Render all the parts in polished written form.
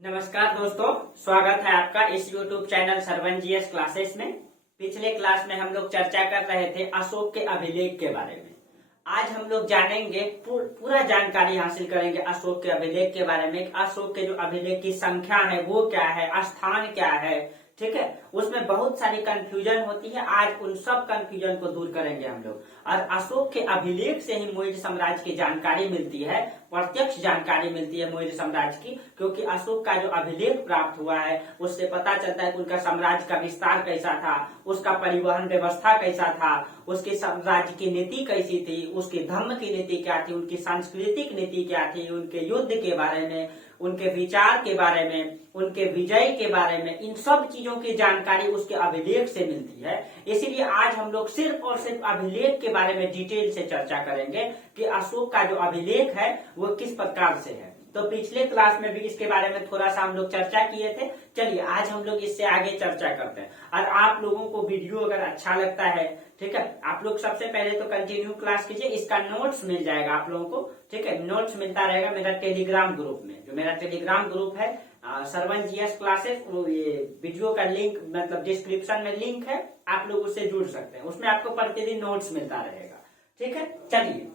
नमस्कार दोस्तों, स्वागत है आपका इस YouTube channel Sarvan GS classes में। पिछले क्लास में हम लोग चर्चा कर रहे थे अशोक के अभिलेख के बारे में। आज हम लोग जानेंगे, पूरा जानकारी हासिल करेंगे अशोक के अभिलेख के बारे में। अशोक के जो अभिलेख की संख्या है वो क्या है, स्थान क्या है, ठीक है। उसमें बहुत सारी कंफ्यूजन होती है। आज उन सब कंफ्यूजन को दूर करेंगे हम लोग। और अशोक के अभिलेख से ही मौर्य साम्राज्य की जानकारी मिलती है, प्रत्यक्ष जानकारी मिलती है मौर्य साम्राज्य की, क्योंकि अशोक का जो अभिलेख प्राप्त हुआ है उससे पता चलता है कि उनका साम्राज्य का विस्तार कैसा था, उसका परिवहन व्यवस्था कैसा था, उसके साम्राज्य की नीति कैसी थी, उसके धर्म की नीति क्या थी, उनकी सांस्कृतिक नीति क्या थी, उनके युद्ध के बारे में, उनके विचार के बारे में, उनके विजय के बारे में, इन सब चीजों की जानकारी उसके अभिलेख से मिलती है। इसीलिए आज हम लोग सिर्फ और सिर्फ अभिलेख के बारे में डिटेल से चर्चा करेंगे कि अशोक का जो अभिलेख है वो किस प्रकार से है। तो पिछले क्लास में भी इसके बारे में थोड़ा सा हम लोग चर्चा किए थे। चलिए आज हम लोग इससे आगे चर्चा करते हैं। और आप लोगों को वीडियो अगर अच्छा लगता है, ठीक है, आप लोग सबसे पहले तो कंटिन्यू क्लास कीजिए। इसका नोट्स मिल जाएगा आप लोगों को, ठीक है। नोट्स मिलता रहेगा मेरा टेलीग्राम ग्रुप में। जो मेरा टेलीग्राम ग्रुप है सरवन जीएस क्लासेस, ये वीडियो का लिंक मतलब डिस्क्रिप्शन में लिंक है, आप लोग उससे जुड़ सकते हैं। उसमें आपको प्रतिदिन नोट्स मिलता रहेगा, ठीक है। चलिए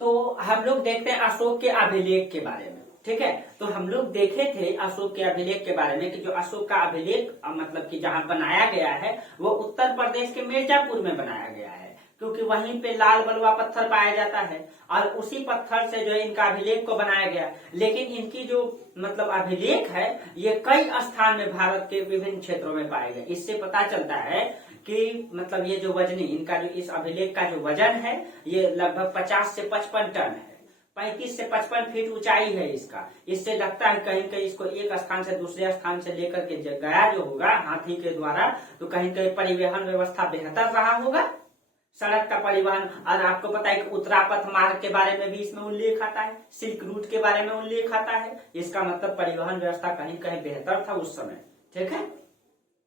तो हम लोग देखते हैं अशोक के अभिलेख के बारे में, ठीक है। तो हम लोग देखे थे अशोक के अभिलेख के बारे में कि जो अशोक का अभिलेख मतलब कि जहां बनाया गया है वो उत्तर प्रदेश के मिर्जापुर में बनाया गया है, क्योंकि वहीं पे लाल बलुआ पत्थर पाया जाता है और उसी पत्थर से जो है इनका अभिलेख को बनाया गया। लेकिन इनकी जो मतलब अभिलेख है ये कई स्थान में भारत के विभिन्न क्षेत्रों में पाए गए। इससे पता चलता है कि मतलब ये जो वजनी इनका जो इस अभिलेख का जो वजन है ये लगभग 50 से 55 टन है। 35 से 55 फीट ऊंचाई है इसका। इससे लगता है कहीं कहीं इसको एक स्थान से दूसरे स्थान से लेकर के गया जो होगा हाथी के द्वारा, तो कहीं कहीं परिवहन व्यवस्था बेहतर रहा होगा, सड़क का परिवहन। और आपको पता है कि उत्तरापथ मार्ग के बारे में भी इसमें उल्लेख आता है, सिल्क रूट के बारे में उल्लेख आता है। इसका मतलब परिवहन व्यवस्था कहीं कहीं बेहतर था उस समय, ठीक है।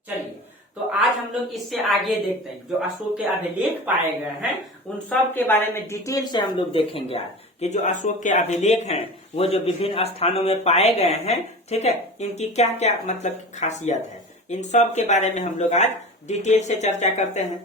चलिए तो आज हम लोग इससे आगे देखते हैं जो अशोक के अभिलेख पाए गए हैं उन सब के बारे में डिटेल से हम लोग देखेंगे आज कि जो अशोक के अभिलेख हैं वो जो विभिन्न स्थानों में पाए गए हैं, ठीक है, इनकी क्या क्या मतलब खासियत है, इन सब के बारे में हम लोग आज डिटेल से चर्चा करते हैं।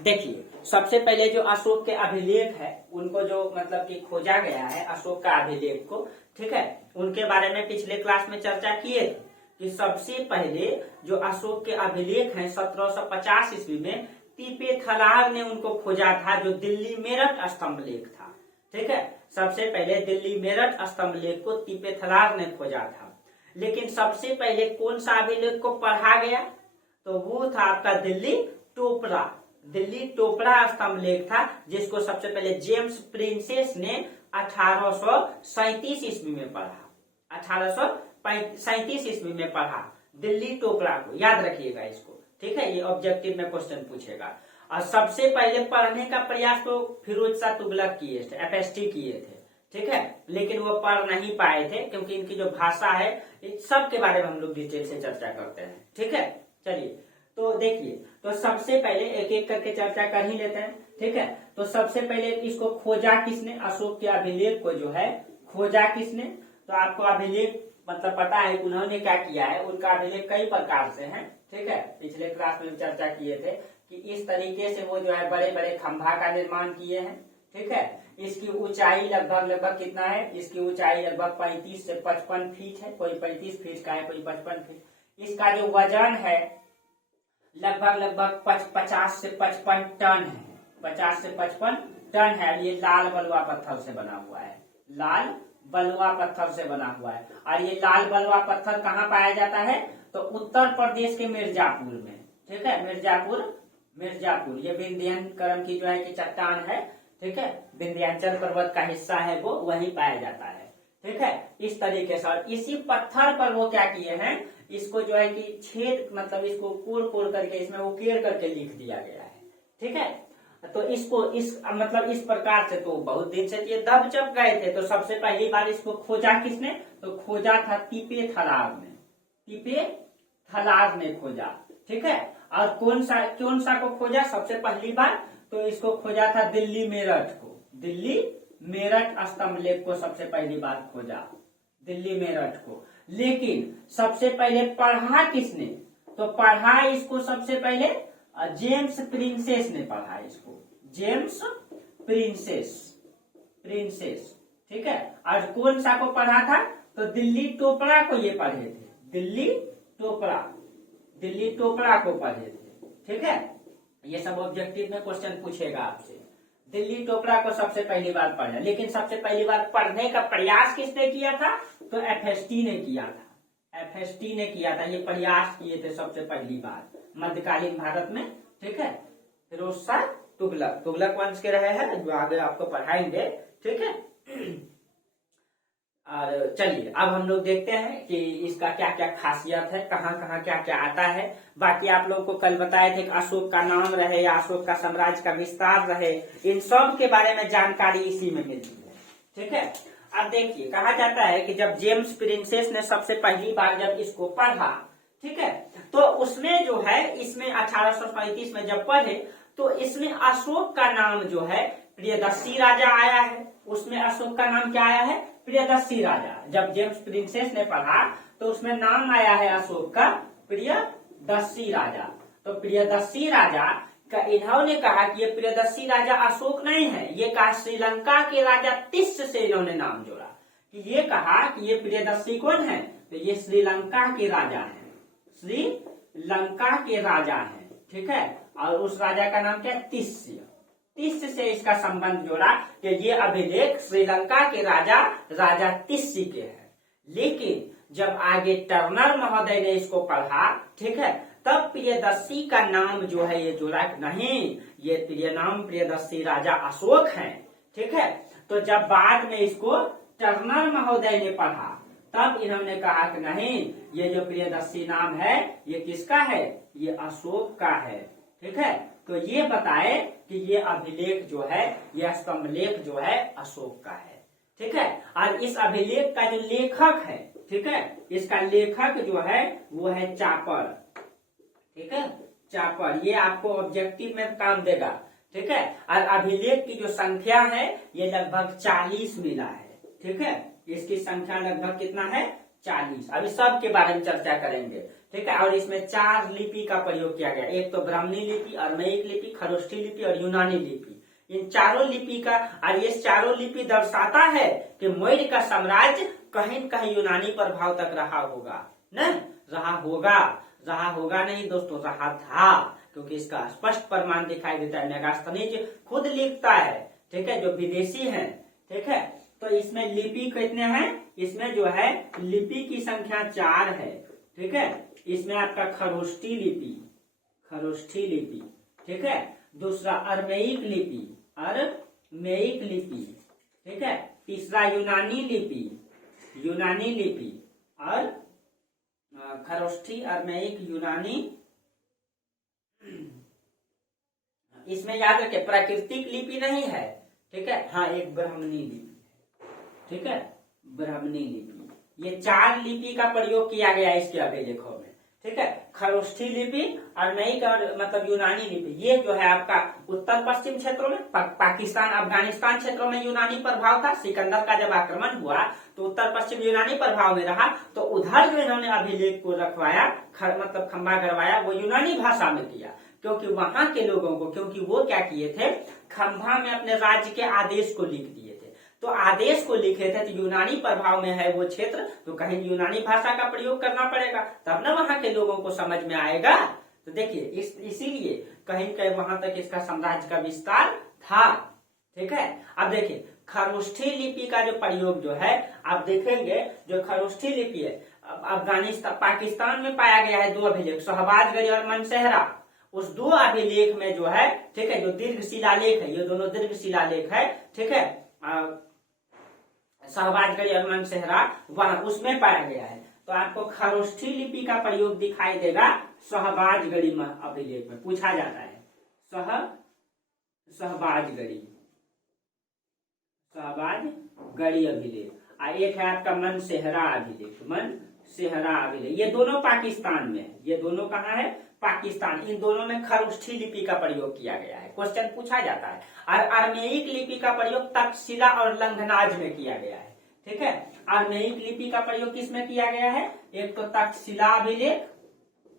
देखिए सबसे पहले जो अशोक के अभिलेख है उनको जो मतलब कि खोजा गया है अशोक का अभिलेख को, ठीक है, उनके बारे में पिछले क्लास में चर्चा किए थे कि सबसे पहले जो अशोक के अभिलेख हैं 1750 ईस्वी में टीपे थलार ने उनको खोजा था, जो दिल्ली मेरठ स्तंभ लेख था, ठीक है। सबसे पहले दिल्ली मेरठ स्तंभ लेख को टीपे थलार ने खोजा था। लेकिन सबसे पहले कौन सा अभिलेख को पढ़ा गया, तो वो था आपका दिल्ली टोपरा स्तंभ लेख था, जिसको सबसे पहले जेम्स प्रिंसेस ने 1837 ईस्वी में पढ़ा। 1837 ईस्वी में पढ़ा दिल्ली टोपरा को, याद रखिएगा इसको, ठीक है। ये ऑब्जेक्टिव में क्वेश्चन पूछेगा। और सबसे पहले पढ़ने का प्रयास तो फिरोज शाह तुगलक किए थे, एफएसटी किए थे, ठीक है। लेकिन वो पढ़ नहीं पाए थे क्योंकि इनकी जो भाषा है इस सब के बारे में हम लोग डिटेल से चर्चा करते हैं, ठीक है। चलिए तो देखिए, तो सबसे पहले एक एक करके चर्चा कर ही लेते हैं, ठीक है। तो सबसे पहले इसको खोजा किसने, अशोक के अभिलेख को जो है खोजा किसने, तो आपको अभिलेख मतलब पता है उन्होंने क्या किया है। उनका अभिलेख कई प्रकार से है, ठीक है। पिछले क्लास में चर्चा किए थे कि इस तरीके से वो जो है बड़े बड़े खंभा का निर्माण किए हैं, ठीक है। इसकी ऊंचाई लगभग कितना है, इसकी ऊंचाई लगभग 35 से 55 फीट है, कोई 35 फीट का है, कोई 55 फीट। इसका जो वजन है लगभग 50 से 55 टन है, 50 से 55 टन है। ये लाल बलुआ पत्थर से बना हुआ है, लाल बलुआ पत्थर से बना हुआ है। और ये लाल बलुआ पत्थर कहाँ पाया जाता है, तो उत्तर प्रदेश के मिर्जापुर में, ठीक है। मिर्जापुर ये विंध्याचल की जो है कि चट्टान है, ठीक है, विंध्याचल पर्वत का हिस्सा है, वो वहीं पाया जाता है, ठीक है। इस तरीके से और इसी पत्थर पर वो क्या किए हैं, इसको जो है कि छेद मतलब इसको कोड़ करके इसमें उकेर करके लिख दिया गया है, ठीक है। तो इसको इस मतलब इस प्रकार से तो बहुत दिन से ये दब जब गए थे। तो सबसे पहली बार इसको खोजा किसने, तो खोजा था टीपे थलार ने खोजा, ठीक है। और कौन सा को खोजा सबसे पहली बार, तो इसको खोजा था दिल्ली मेरठ स्तंभ लेख को सबसे पहली बार खोजा, दिल्ली मेरठ को। लेकिन सबसे पहले पढ़ा किसने? तो पढ़ा इसको सबसे पहले जेम्स प्रिंसेस ने पढ़ा इसको, जेम्स प्रिंसेस, ठीक है। और कौन सा को पढ़ा था? तो दिल्ली टोपड़ा को ये पढ़े थे, दिल्ली टोपड़ा को पढ़े थे, ठीक है। ये सब ऑब्जेक्टिव में क्वेश्चन पूछेगा आपसे। दिल्ली टोपड़ा को सबसे पहली बार पढ़ा, लेकिन सबसे पहली बार पढ़ने का प्रयास किसने किया था? तो एफएसटी ने किया था, एफएसटी ने किया था। ये प्रयास किए थे सबसे पहली बार मध्यकालीन भारत में, ठीक है। फिरोज शाह तुगलक वंश के रहे हैं, जो आगे आपको पढ़ाएंगे, ठीक है। और चलिए अब हम लोग देखते हैं कि इसका क्या क्या खासियत है, कहाँ कहाँ क्या क्या आता है। बाकी आप लोगों को कल बताए थे कि अशोक का नाम रहे या अशोक का साम्राज्य का विस्तार रहे, इन सब के बारे में जानकारी इसी में मिलती है, ठीक है। अब देखिए कहा जाता है कि जब जेम्स प्रिंसेस ने सबसे पहली बार जब इसको पढ़ा, ठीक है, तो उसमें जो है इसमें 1835 में जब पढ़े तो इसमें अशोक का नाम जो है प्रियदर्शी राजा आया है। उसमें अशोक का नाम क्या आया है? प्रियदर्शी राजा। जब जेम्स प्रिंसेस ने पढ़ा तो उसमें नाम आया है अशोक का प्रियदर्शी राजा। तो प्रियदर्शी राजा का इन्होंने कहा कि ये प्रियदर्शी राजा अशोक नहीं है, ये कहा श्रीलंका के राजा तिष्ट से इन्होंने नाम जोड़ा कि ये कहा कि ये प्रियदर्शी कौन है? तो ये श्रीलंका के राजा है, श्रीलंका के राजा है, ठीक है। और उस राजा का नाम क्या? तिष्ट से इसका संबंध जोड़ा कि ये अभिलेख श्रीलंका के राजा तिष्ट के है। लेकिन जब आगे टर्नर महोदय ने इसको पढ़ा, ठीक है, तब प्रियदर्शी का नाम जो है ये जोड़ा नहीं, ये प्रियदर्शी राजा अशोक हैं, ठीक है। तो जब बाद में इसको टर्नर महोदय ने पढ़ा तब इन्होंने कहा कि नहीं, ये जो प्रियदर्शी नाम है ये किसका है? ये अशोक का है, ठीक है। तो ये बताए कि ये अभिलेख जो है, ये स्तंभलेख जो है अशोक का है, ठीक है। और इस अभिलेख का जो लेखक है, ठीक है, इसका लेखक जो है वो है चापर, ठीक है, चापर। ये आपको ऑब्जेक्टिव में काम देगा, ठीक है। और अभिलेख की जो संख्या है ये लगभग 40 मिला है, ठीक है। इसकी संख्या लगभग कितना है? 40। अभी सब के बारे में चर्चा करेंगे, ठीक है। और इसमें 4 लिपि का प्रयोग किया गया, एक तो ब्राह्मणी लिपि, अरमैक लिपि, खरोष्ठी लिपि और यूनानी लिपि। इन चारों लिपि का, और ये चारों लिपि दर्शाता है कि मौर्य का साम्राज्य कहीं कहीं यूनानी प्रभाव तक रहा होगा, न रहा होगा नहीं दोस्तों, रहा था, क्योंकि इसका स्पष्ट प्रमाण दिखाई देता है। मेगास्थनीज खुद लिखता है, ठीक है, जो विदेशी है, ठीक है। तो इसमें लिपि कितने हैं? इसमें जो है लिपि की संख्या 4 है, ठीक है। इसमें आपका खरोष्ठी लिपि, ठीक है। दूसरा अरमैक लिपि, ठीक है। तीसरा यूनानी लिपि और खरोष्ठी, अरमैक, यूनानी। इसमें याद रखें प्राकृतिक लिपि नहीं है, ठीक है। हाँ, एक ब्राह्मणी लिपि, ठीक है, ब्राह्मणी लिपि। ये 4 लिपि का प्रयोग किया गया है इसके अभिलेखों में, ठीक है। खरोष्ठी लिपि, अरमैक और मतलब यूनानी लिपि, ये जो है आपका उत्तर पश्चिम क्षेत्रों में, पाकिस्तान, अफगानिस्तान क्षेत्रों में यूनानी प्रभाव था। सिकंदर का जब आक्रमण हुआ तो उत्तर पश्चिम यूनानी प्रभाव में रहा, तो उधर जो इन्होंने अभिलेख को रखवाया, मतलब खंबा करवाया, वो यूनानी भाषा में किया, क्योंकि वहां के लोगों को, क्योंकि वो क्या किए थे, खंभा में अपने राज्य के आदेश को लिख दिए थे। तो आदेश को लिखे थे तो यूनानी प्रभाव में है वो क्षेत्र, तो कहीं यूनानी भाषा का प्रयोग करना पड़ेगा, तब ना वहां के लोगों को समझ में आएगा। तो देखिए इसीलिए कहीं कहीं वहां तक इसका साम्राज्य का विस्तार था, ठीक है। अब देखिए खरोष्ठी लिपि का जो प्रयोग जो है, आप देखेंगे जो खरोष्ठी लिपि है अफगानिस्तान, पाकिस्तान में पाया गया है 2 अभिलेख, शहबाजगढ़ी और मनसेहरा। उस 2 अभिलेख में जो है, ठीक है, जो दीर्घ शिलालेख है, ये दोनों दीर्घ शिलालेख है, ठीक है, शहबाजगढ़ी और मनसेहरा, वहां उसमें पाया गया है। तो आपको खरोष्ठी लिपि का प्रयोग दिखाई देगा शहबाजगढ़ी अभिलेख में, पूछा जाता है शहबाजगढ़ी अभिलेख। एक है आपका मनसेहरा अभिलेख, ये दोनों पाकिस्तान में है, ये दोनों कहाँ है? पाकिस्तान। इन दोनों में खरोष्ठी लिपि का प्रयोग किया गया है, क्वेश्चन पूछा जाता है। और अरमैक लिपि का प्रयोग तक्षशिला और लंघनाज में किया गया है, ठीक है। आर्मेयिक लिपि का प्रयोग किसमें किया गया है? एक तो तक्षशिला अभिलेख,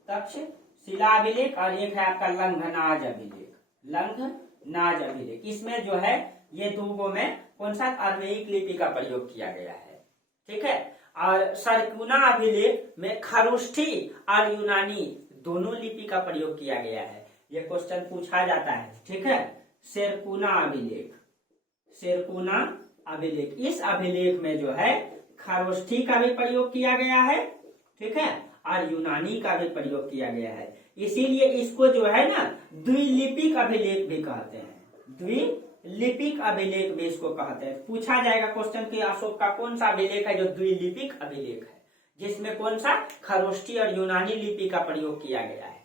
तक्षशिला अभिलेख, और एक है आपका लंघनाज अभिलेख, लंघनाज अभिलेख। इसमें जो है ये दोनों में कौन सा आर्मेयिक लिपि का प्रयोग किया गया है, ठीक है। और सरकुना अभिलेख में खरोष्ठी और यूनानी दोनों लिपि का प्रयोग किया गया है। ये क्वेश्चन पूछा जाता है, ठीक है। शेरकुना अभिलेख, शेरकुना अभिलेख, इस अभिलेख में जो है खरोष्ठी का भी प्रयोग किया गया है, ठीक है, और यूनानी का भी प्रयोग किया गया है। इसीलिए इसको जो है ना द्विलिपिक अभिलेख भी कहते हैं, द्विलिपिक अभिलेख भी इसको कहते हैं। पूछा जाएगा क्वेश्चन कि अशोक का कौन सा अभिलेख है जो द्विलिपिक अभिलेख है, जिसमें कौन सा खरोष्ठी और यूनानी लिपि का प्रयोग किया गया है,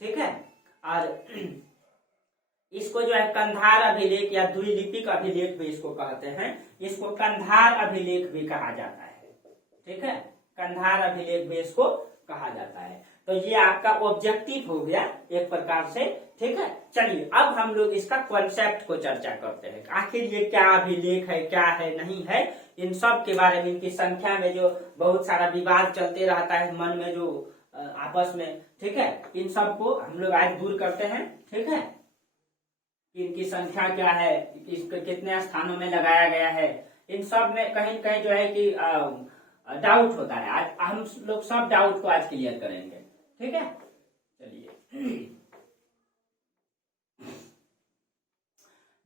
ठीक है। और इसको जो है कंधार अभिलेख या द्विलिपिक अभिलेख भी इसको कहते हैं। इसको कंधार अभिलेख भी कहा जाता है, ठीक है, कंधार अभिलेख भी इसको कहा जाता है। तो ये आपका ऑब्जेक्टिव हो गया एक प्रकार से, ठीक है। चलिए अब हम लोग इसका कॉन्सेप्ट को चर्चा करते हैं, आखिर ये क्या अभिलेख है, क्या है, नहीं है, इन सब के बारे में, इनकी संख्या में जो बहुत सारा विवाद चलते रहता है मन में जो आपस में, ठीक है, इन सब को हम लोग आज दूर करते हैं, ठीक है। इनकी संख्या क्या है, इसको कितने स्थानों में लगाया गया है, इन सब में कहीं कहीं जो है कि डाउट होता है। आज हम लोग सब डाउट को आज क्लियर करेंगे, ठीक है। चलिए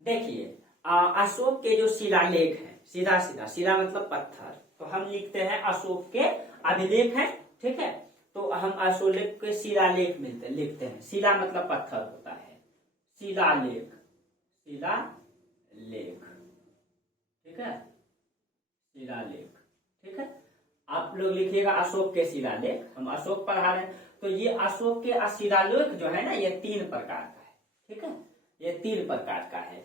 देखिए अशोक के जो शिलालेख है, सीधा सीधा, शिला मतलब पत्थर, तो हम लिखते हैं अशोक के अभिलेख है, ठीक है। तो हम अशोक के शिलालेख लिखते हैं, शिला मतलब पत्थर होता है, शिलालेख, शिलालेख, ठीक है, शिलालेख, ठीक है। आप लोग लिखिएगा अशोक के शिलालेख, हम अशोक पढ़ा रहे हैं। तो ये अशोक के शिलालेख जो है ना ये 3 प्रकार का है, ठीक है, ये 3 प्रकार का है।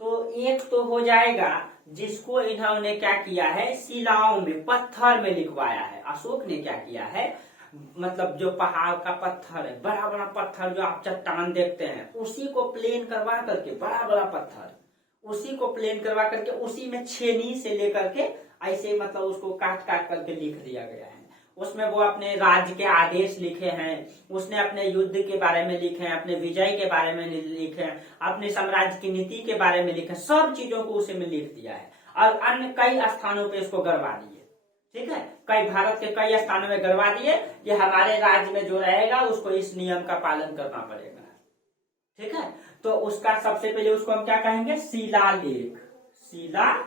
तो एक तो हो जाएगा जिसको इन्होंने क्या किया है, शिलाओं में, पत्थर में लिखवाया है। अशोक ने क्या किया है, मतलब जो पहाड़ का पत्थर है, बड़ा बड़ा पत्थर जो आप चट्टान देखते हैं, उसी को प्लेन करवा करके, बड़ा बड़ा पत्थर, उसी को प्लेन करवा करके उसी में छेनी से लेकर के ऐसे मतलब उसको काट काट करके लिख दिया गया है। उसमें वो अपने राज्य के आदेश लिखे हैं, उसने अपने युद्ध के बारे में लिखे हैं, अपने विजय के बारे में लिखे हैं, अपने साम्राज्य की नीति के बारे में लिखे, सब चीजों को उसी में लिख दिया है। और अन्य कई स्थानों पे इसको गड़वा दिए, ठीक है, कई भारत के कई स्थानों में गड़वा दिए कि हमारे राज्य में जो रहेगा उसको इस नियम का पालन करना पड़ेगा, ठीक है। तो उसका सबसे पहले उसको हम क्या कहेंगे, शिलालेख, शिलालेख,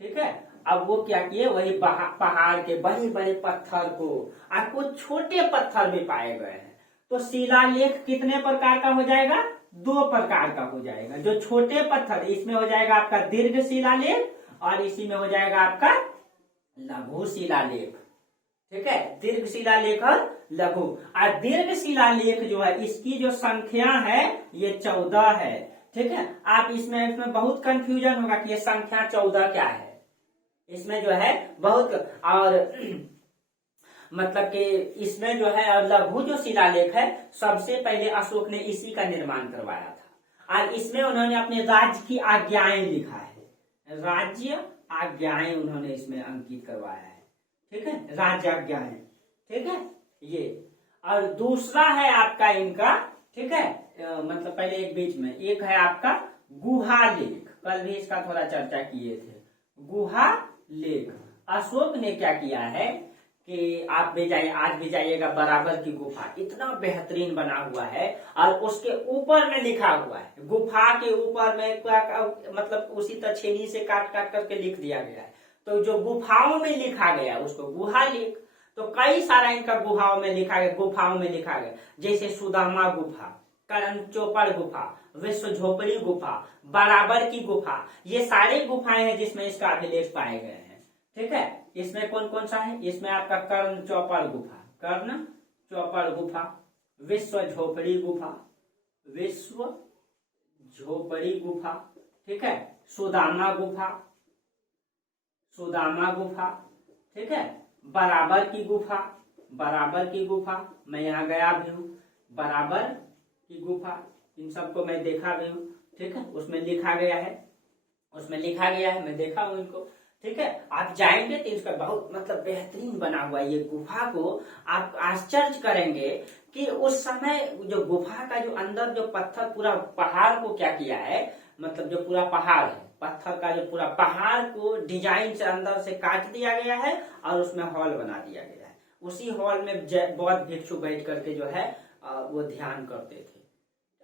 ठीक है। अब वो क्या किए, वही पहाड़ के बड़े बड़े पत्थर को, और कुछ छोटे पत्थर भी पाए गए हैं। तो शिलालेख कितने प्रकार का हो जाएगा, 2 प्रकार का हो जाएगा। जो छोटे पत्थर, इसमें हो जाएगा आपका दीर्घ शिलालेख, और इसी में हो जाएगा आपका लघु शिलालेख, ठीक है, दीर्घ शिलालेख और लघु। और दीर्घ शिलालेख जो है इसकी जो संख्या है ये 14 है, ठीक है। आप इसमें बहुत कंफ्यूजन होगा कि ये संख्या 14 क्या है, इसमें जो है बहुत, और मतलब कि इसमें जो है, और लघु जो शिलालेख है सबसे पहले अशोक ने इसी का निर्माण करवाया था। और इसमें उन्होंने अपने राज्य की आज्ञाएं लिखा है, राज्य आज्ञाएं उन्होंने इसमें अंकित करवाया है, ठीक है, राज्य आज्ञाएं, ठीक है ये। और दूसरा है आपका इनका, ठीक है, मतलब पहले एक बीच में एक है आपका गुहा लेख, कल भी इसका थोड़ा चर्चा किए थे, गुहा लेख। अशोक ने क्या किया है कि आप भी जाइए, आज भी जाइएगा, बराबर की गुफा इतना बेहतरीन बना हुआ है, और उसके ऊपर में लिखा हुआ है, गुफा के ऊपर में मतलब उसी तरह छेनी से काट काट करके लिख दिया गया है। तो जो गुफाओं में लिखा गया उसको गुहा लेख। तो कई सारा इनका गुफाओं में लिखा गया, गुफाओं में लिखा गया, जैसे सुदामा गुफा, करण चौपड़ गुफा, विश्व झोपड़ी गुफा, बराबर की गुफा, ये सारे गुफाएं हैं जिसमें इसका अभिलेख पाए गए हैं, ठीक है। इसमें कौन कौन सा है, इसमें आपका कर्ण चौपड़ गुफा, कर्ण चौपड़ गुफा, विश्व झोपड़ी गुफा, विश्व झोपड़ी गुफा, ठीक है, सुदामा गुफा, सुदामा गुफा, ठीक है, बराबर की गुफा, बराबर की गुफा, मैं यहाँ गया भी हूँ, बराबर की गुफा, इन सबको मैं देखा भी हूँ, ठीक है, उसमें लिखा गया है। उसमें लिखा गया है, मैं देखा हूं इनको। ठीक है, आप जाएंगे तो इसका बहुत मतलब बेहतरीन बना हुआ है। ये गुफा को आप आश्चर्य करेंगे कि उस समय जो गुफा का जो अंदर जो पत्थर पूरा पहाड़ को क्या किया है, मतलब जो पूरा पहाड़ है, पत्थर का जो पूरा पहाड़ को डिजाइन से अंदर से काट दिया गया है और उसमें हॉल बना दिया गया है। उसी हॉल में बौद्ध भिक्षु बैठ करके जो है वो ध्यान करते थे।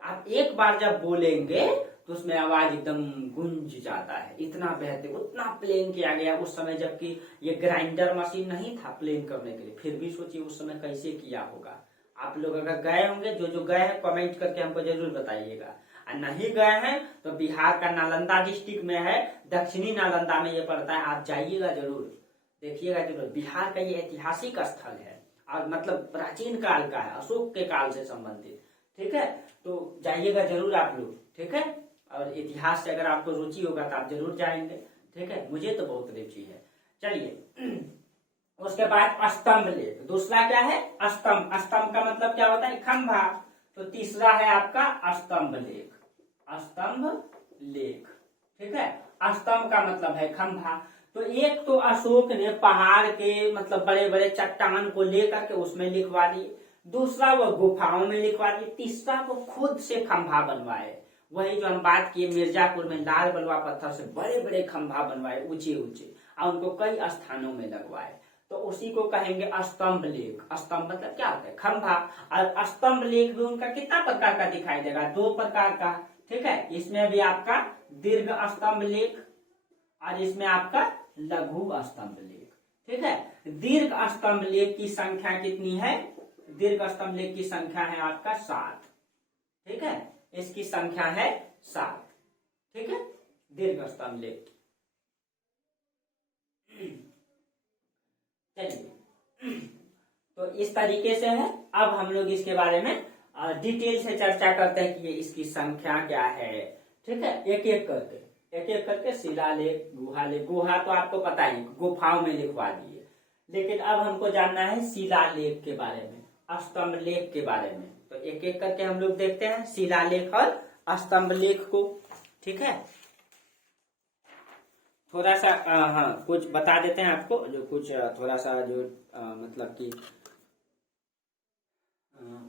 आप एक बार जब बोलेंगे तो उसमें आवाज एकदम गूंज जाता है, इतना बेहतर, उतना प्लेन किया गया उस समय, जबकि ये ग्राइंडर मशीन नहीं था प्लेन करने के लिए, फिर भी सोचिए उस समय कैसे किया होगा। आप लोग अगर गए होंगे, जो जो गए हैं कमेंट करके हमको जरूर बताइएगा, और नहीं गए हैं तो बिहार का नालंदा डिस्ट्रिक्ट में है, दक्षिणी नालंदा में ये पड़ता है, आप जाइएगा जरूर, देखिएगा जरूर। बिहार का ये ऐतिहासिक स्थल है और मतलब प्राचीन काल का है, अशोक के काल से संबंधित। ठीक है, तो जाइएगा जरूर आप लोग। ठीक है, और इतिहास से अगर आपको रुचि होगा तो आप जरूर जाएंगे। ठीक है, मुझे तो बहुत रुचि है। चलिए, उसके बाद स्तंभ लेख, दूसरा क्या है, स्तंभ। स्तंभ का मतलब क्या होता है, खंभा। तो तीसरा है आपका स्तंभ लेख, स्तंभ लेख। ठीक है, स्तंभ का मतलब है खंभा। तो एक तो अशोक ने पहाड़ के मतलब बड़े बड़े चट्टान को लेकर के उसमें लिखवा दिए, दूसरा वो गुफाओं में लिखवा दिए, तीसरा वो खुद से खंभा बनवाए। वही जो हम बात किए मिर्जापुर में लाल बलुआ पत्थर से बड़े बड़े खंभा बनवाए, ऊंचे ऊंचे, और उनको कई स्थानों में लगवाए। तो उसी को कहेंगे स्तंभ लेख। स्तंभ मतलब क्या होता है, खंभा। और स्तंभ लेख भी उनका कितना प्रकार का दिखाई देगा, 2 प्रकार का। ठीक है, इसमें भी आपका दीर्घ स्तंभ लेख और इसमें आपका लघु स्तंभ लेख। ठीक है, दीर्घ स्तंभ लेख की संख्या कितनी है, दीर्घ स्तंभ लेख की संख्या है आपका 7। ठीक है, इसकी संख्या है 7। ठीक है, दीर्घ स्तंभ लेख। चलिए, तो इस तरीके से है। अब हम लोग इसके बारे में डिटेल से चर्चा करते हैं कि ये इसकी संख्या क्या है। ठीक है, एक एक करके शिलालेख, गुहालेख। गुहा तो आपको पता ही, गुफाओं में लिखवा दिए, लेकिन अब हमको जानना है शिलालेख के बारे में, स्तंभ लेख के बारे में। तो एक एक करके हम लोग देखते हैं शिलालेख और स्तंभ लेख को। ठीक है, थोड़ा सा हाँ कुछ बता देते हैं आपको, जो कुछ थोड़ा सा जो मतलब कि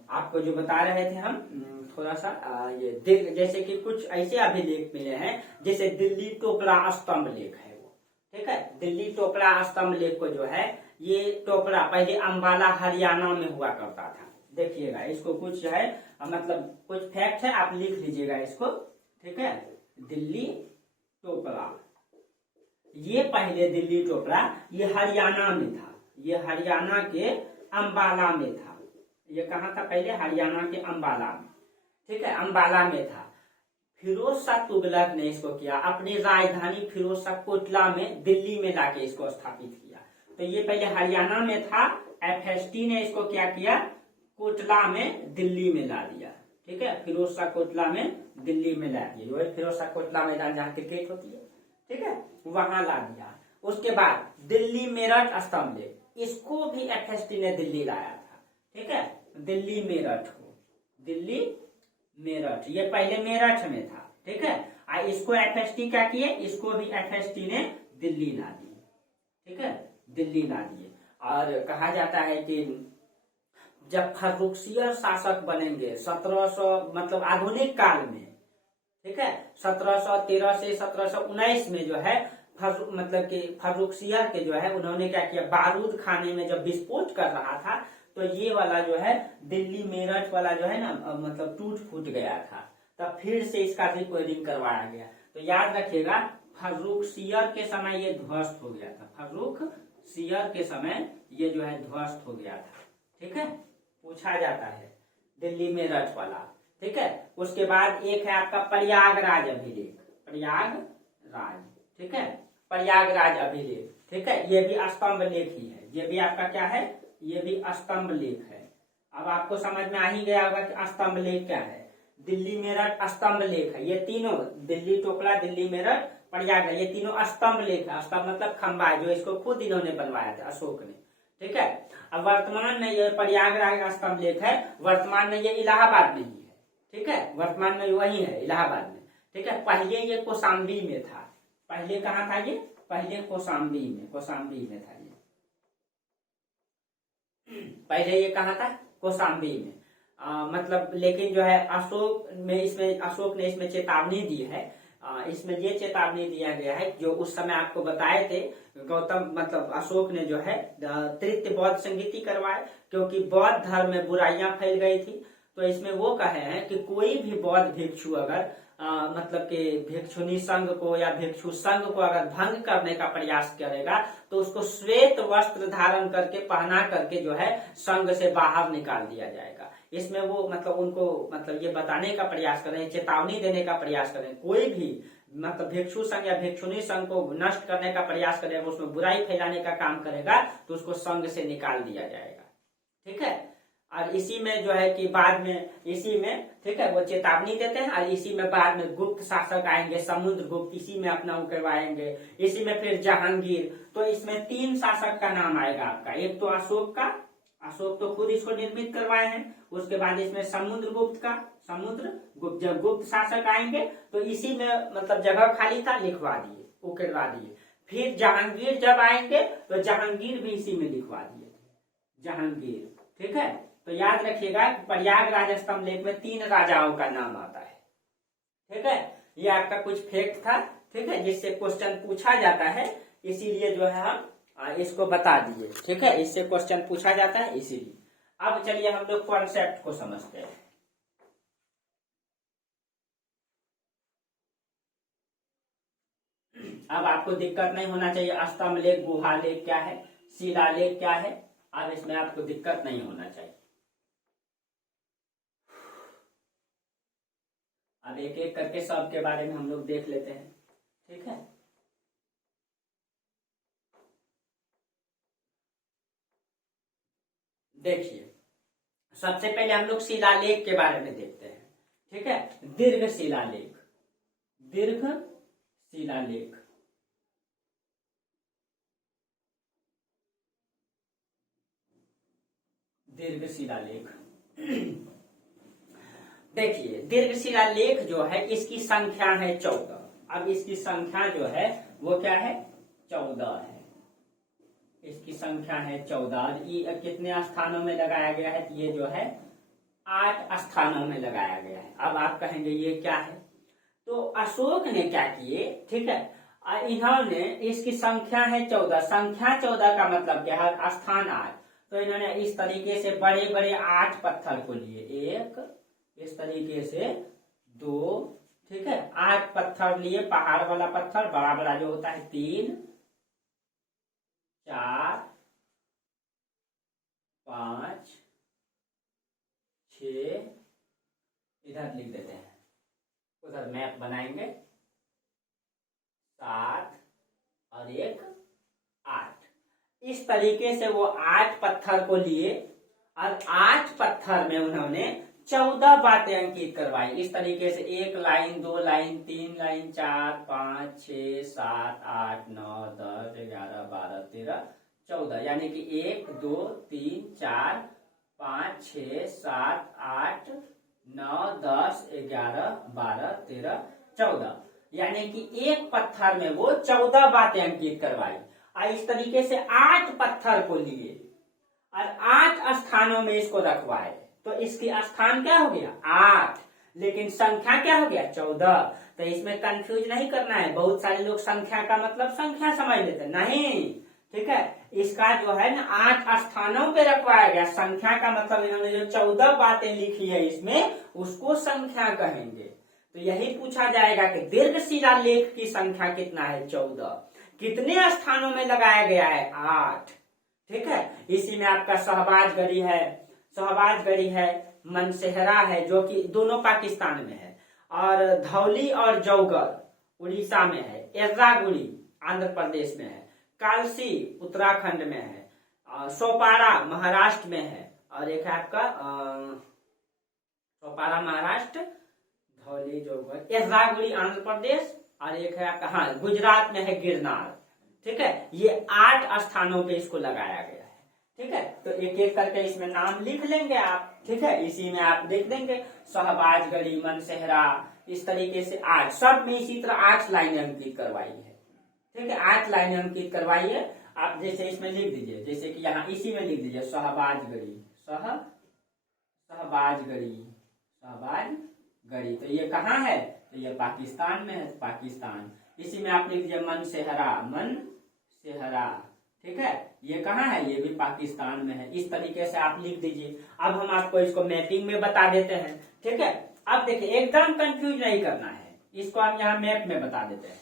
आपको जो बता रहे थे हम, थोड़ा सा ये जैसे कि कुछ ऐसे अभिलेख मिले हैं, जैसे दिल्ली टोपरा स्तंभ लेख है वो। ठीक है, दिल्ली टोपरा स्तंभ लेख को जो है, ये टोपरा पहले अंबाला हरियाणा में हुआ करता था। देखिएगा, इसको कुछ है मतलब कुछ फैक्ट है, आप लिख लीजिएगा इसको। ठीक है, दिल्ली टोपरा, ये पहले दिल्ली टोपरा ये हरियाणा में था, ये हरियाणा के अंबाला में था। ये कहाँ था पहले, हरियाणा के अंबाला में। ठीक है, अंबाला में था। फिरोज शाह तुगलक ने इसको किया, अपनी राजधानी फिरोज शाह कोटला में दिल्ली में लाके इसको स्थापित किया। तो ये पहले हरियाणा में था, FST ने इसको क्या किया, कोटला में दिल्ली में ला दिया। ठीक है, फिरोज शाह कोटला में दिल्ली में ला दिया, जो है फिरोज शाह कोटला मैदान जहाँ क्रिकेट होती है। ठीक है, वहां ला दिया। उसके बाद दिल्ली मेरठ स्तंभ लेख, इसको भी FST ने दिल्ली लाया था। ठीक है, दिल्ली मेरठ को, दिल्ली मेरठ, ये पहले मेरठ में था। ठीक है, इसको FST क्या किए, इसको भी FST ने दिल्ली ला दी। ठीक है, दिल्ली ला दिए। और कहा जाता है कि जब फर्रुखसियर शासक बनेंगे 1700 मतलब आधुनिक काल में, ठीक है, 1713 से 1719 में जो है मतलब कि फर्रुखसियर के जो है उन्होंने क्या किया, बारूद खाने में जब विस्फोट कर रहा था, तो ये वाला जो है दिल्ली मेरठ वाला जो है ना मतलब टूट फूट गया था, तब फिर से इसका रिपेयरिंग करवाया गया। तो याद रखिएगा, फर्रुखसियर के समय ये ध्वस्त हो गया था, फर्रुखसियर के समय ये जो है ध्वस्त हो गया था। ठीक है, पूछा जाता है दिल्ली मेरठ वाला। ठीक है, उसके बाद एक है आपका प्रयागराज अभिलेख, प्रयागराज। ठीक है, प्रयागराज अभिलेख। ठीक है, ये भी स्तंभ लेख ही है, ये भी आपका क्या है, ये भी स्तंभ लेख है। अब आपको समझ में आ ही गया होगा कि स्तंभ लेख क्या है। दिल्ली मेरठ स्तंभ लेख है, ये तीनों, दिल्ली टोपला, दिल्ली मेरठ, प्रयागराज, ये तीनों स्तंभ लेख है। स्तंभ मतलब खंबा है, जो इसको खुद इन्होंने बनवाया था, अशोक ने। ठीक है, अब वर्तमान में ये प्रयागराज स्तंभ लेख है, वर्तमान में ये इलाहाबाद में ही है। ठीक है, वर्तमान में वही है इलाहाबाद में। ठीक है, पहले ये कौशाम्बी में था। पहले कहाँ था ये, पहले कौशाम्बी में था ये, पहले ये कहाँ था, कौशाम्बी में। मतलब लेकिन जो है अशोक ने इसमें चेतावनी दी है। इसमें ये चेतावनी दिया गया है जो उस समय आपको बताए थे गौतम, मतलब अशोक ने जो है तृतीय बौद्ध संगीति करवाए, क्योंकि बौद्ध धर्म में बुराइयां फैल गई थी। तो इसमें वो कहे हैं कि कोई भी बौद्ध भिक्षु अगर मतलब कि भिक्षुनी संघ को या भिक्षु संघ को अगर भंग करने का प्रयास करेगा तो उसको श्वेत वस्त्र धारण करके पहना करके जो है संघ से बाहर निकाल दिया जाएगा। इसमें वो मतलब उनको मतलब ये बताने का प्रयास करें, चेतावनी देने का प्रयास करें, कोई भी मतलब भिक्षु संघ या भिक्षुनी संघ को नष्ट करने का प्रयास करेगा, उसमें बुराई फैलाने का काम करेगा तो उसको संघ से निकाल दिया जाएगा। ठीक है, और इसी में जो है कि बाद में इसी में ठीक है वो चेतावनी देते हैं, और इसी में बाद में गुप्त शासक आएंगे, समुद्र गुप्त इसी में अपना करवाएंगे, इसी में फिर जहांगीर। तो इसमें 3 शासक का नाम आएगा आपका, एक तो अशोक का, अशोक तो खुद इसको निर्मित करवाए हैं, उसके बाद इसमें समुद्र गुप्त जब गुप्त शासक आएंगे तो इसी में मतलब जगह खाली था लिखवा दिए, उकरवा दिए। फिर जहांगीर जब आएंगे तो जहांगीर भी इसी में लिखवा दिए, जहांगीर। ठीक है, तो याद रखिएगा प्रयागराज स्तंभ लेख में 3 राजाओं का नाम आता है। ठीक है, ये आपका कुछ फैक्ट था, ठीक है, जिससे क्वेश्चन पूछा जाता है, इसीलिए जो है हम इसको बता दिए। ठीक है, इससे क्वेश्चन पूछा जाता है इसीलिए। अब चलिए हम लोग कॉन्सेप्ट को समझते हैं। अब आपको दिक्कत नहीं होना चाहिए, स्तंभ लेख, गुहा लेख क्या है, शिला लेख क्या है, अब इसमें आपको दिक्कत नहीं होना चाहिए। अब एक एक करके सब के बारे में हम लोग देख लेते हैं। ठीक है, देखिए सबसे पहले हम लोग शिलालेख के बारे में देखते हैं। ठीक है, दीर्घ शिलालेख, दीर्घ शिलालेख, दीर्घ शिलालेख। देखिए दीर्घ शिलालेख जो है इसकी संख्या है 14। अब इसकी संख्या जो है वो क्या है, 14 है। इसकी संख्या है 14। ये कितने स्थानों में लगाया गया है, ये जो है 8 स्थानों में लगाया गया है। अब आप कहेंगे ये क्या है, तो अशोक ने क्या किए, ठीक है, इन्होंने इसकी संख्या है 14, संख्या 14 का मतलब क्या है, स्थान 8। तो इन्होंने इस तरीके से बड़े बड़े 8 पत्थर को लिए, एक इस तरीके से 2, ठीक है, 8 पत्थर लिए, पहाड़ वाला पत्थर बड़ा बड़ा जो होता है 3, 4, 5, 6, इधर लिख देते हैं, उधर मैप बनाएंगे, 7 और 1 8। इस तरीके से वो 8 पत्थर को लिए और 8 पत्थर में उन्होंने 14 बातें अंकित करवाई। इस तरीके से 1 लाइन, 2 लाइन, 3 लाइन, 4, 5, 6, 7, 8, 9, 10, 11, 12, 13, 14, यानी कि 1, 2, 3, 4, 5, 6, 7, 8, 9, 10, 11, 12, 13, 14, यानी कि एक पत्थर में वो 14 बातें अंकित करवाई। और इस तरीके से 8 पत्थर को लिए और 8 स्थानों में इसको रखवाए। तो इसकी स्थान क्या हो गया, 8, लेकिन संख्या क्या हो गया, 14। तो इसमें कंफ्यूज नहीं करना है। बहुत सारे लोग संख्या का मतलब संख्या समझ लेते, नहीं, ठीक है, इसका जो है ना 8 स्थानों पे रखवाया गया। संख्या का मतलब इन्होंने जो 14 बातें लिखी है इसमें, उसको संख्या कहेंगे। तो यही पूछा जाएगा कि दीर्घ शिलालेख की संख्या कितना है, 14। कितने स्थानों में लगाया गया है, 8। ठीक है, इसी में आपका शहबाजगढ़ी है, मनसेहरा है, जो कि दोनों पाकिस्तान में है, और धौली और जौगर उड़ीसा में है, एर्रागुड़ी आंध्र प्रदेश में है, कालसी उत्तराखंड में है, सोपारा महाराष्ट्र में है, और एक है आपका सोपारा महाराष्ट्र, धौली जौगर एर्रागुड़ी आंध्र प्रदेश, और एक है आपका हाँ गुजरात में है गिरनार। ठीक है, ये 8 स्थानों पे इसको लगाया गया है। ठीक है, तो एक एक करके इसमें नाम लिख लेंगे आप। ठीक है, इसी में आप देख देंगे शहबाजगढ़ी, मनसेहरा, इस तरीके से 8, सब में इसी तरह 8 लाइनें अंकित करवाई है। ठीक है, 8 लाइनें अंकित करवाइए आप। जैसे इसमें लिख दीजिए, जैसे कि यहाँ इसी में लिख दीजिए शहबाजगढ़ी, शहबाजगढ़ी, शहबाजगढ़ी। तो ये कहाँ है? तो ये पाकिस्तान में है, पाकिस्तान। इसी में आप लिख दीजिए मनसेहरा, मनसेहरा। ठीक है, ये कहाँ है? ये भी पाकिस्तान में है। इस तरीके से आप लिख दीजिए। अब हम आपको इसको मैपिंग में बता देते हैं। ठीक है, अब देखिए एकदम कंफ्यूज नहीं करना है, इसको हम यहाँ मैप में बता देते हैं।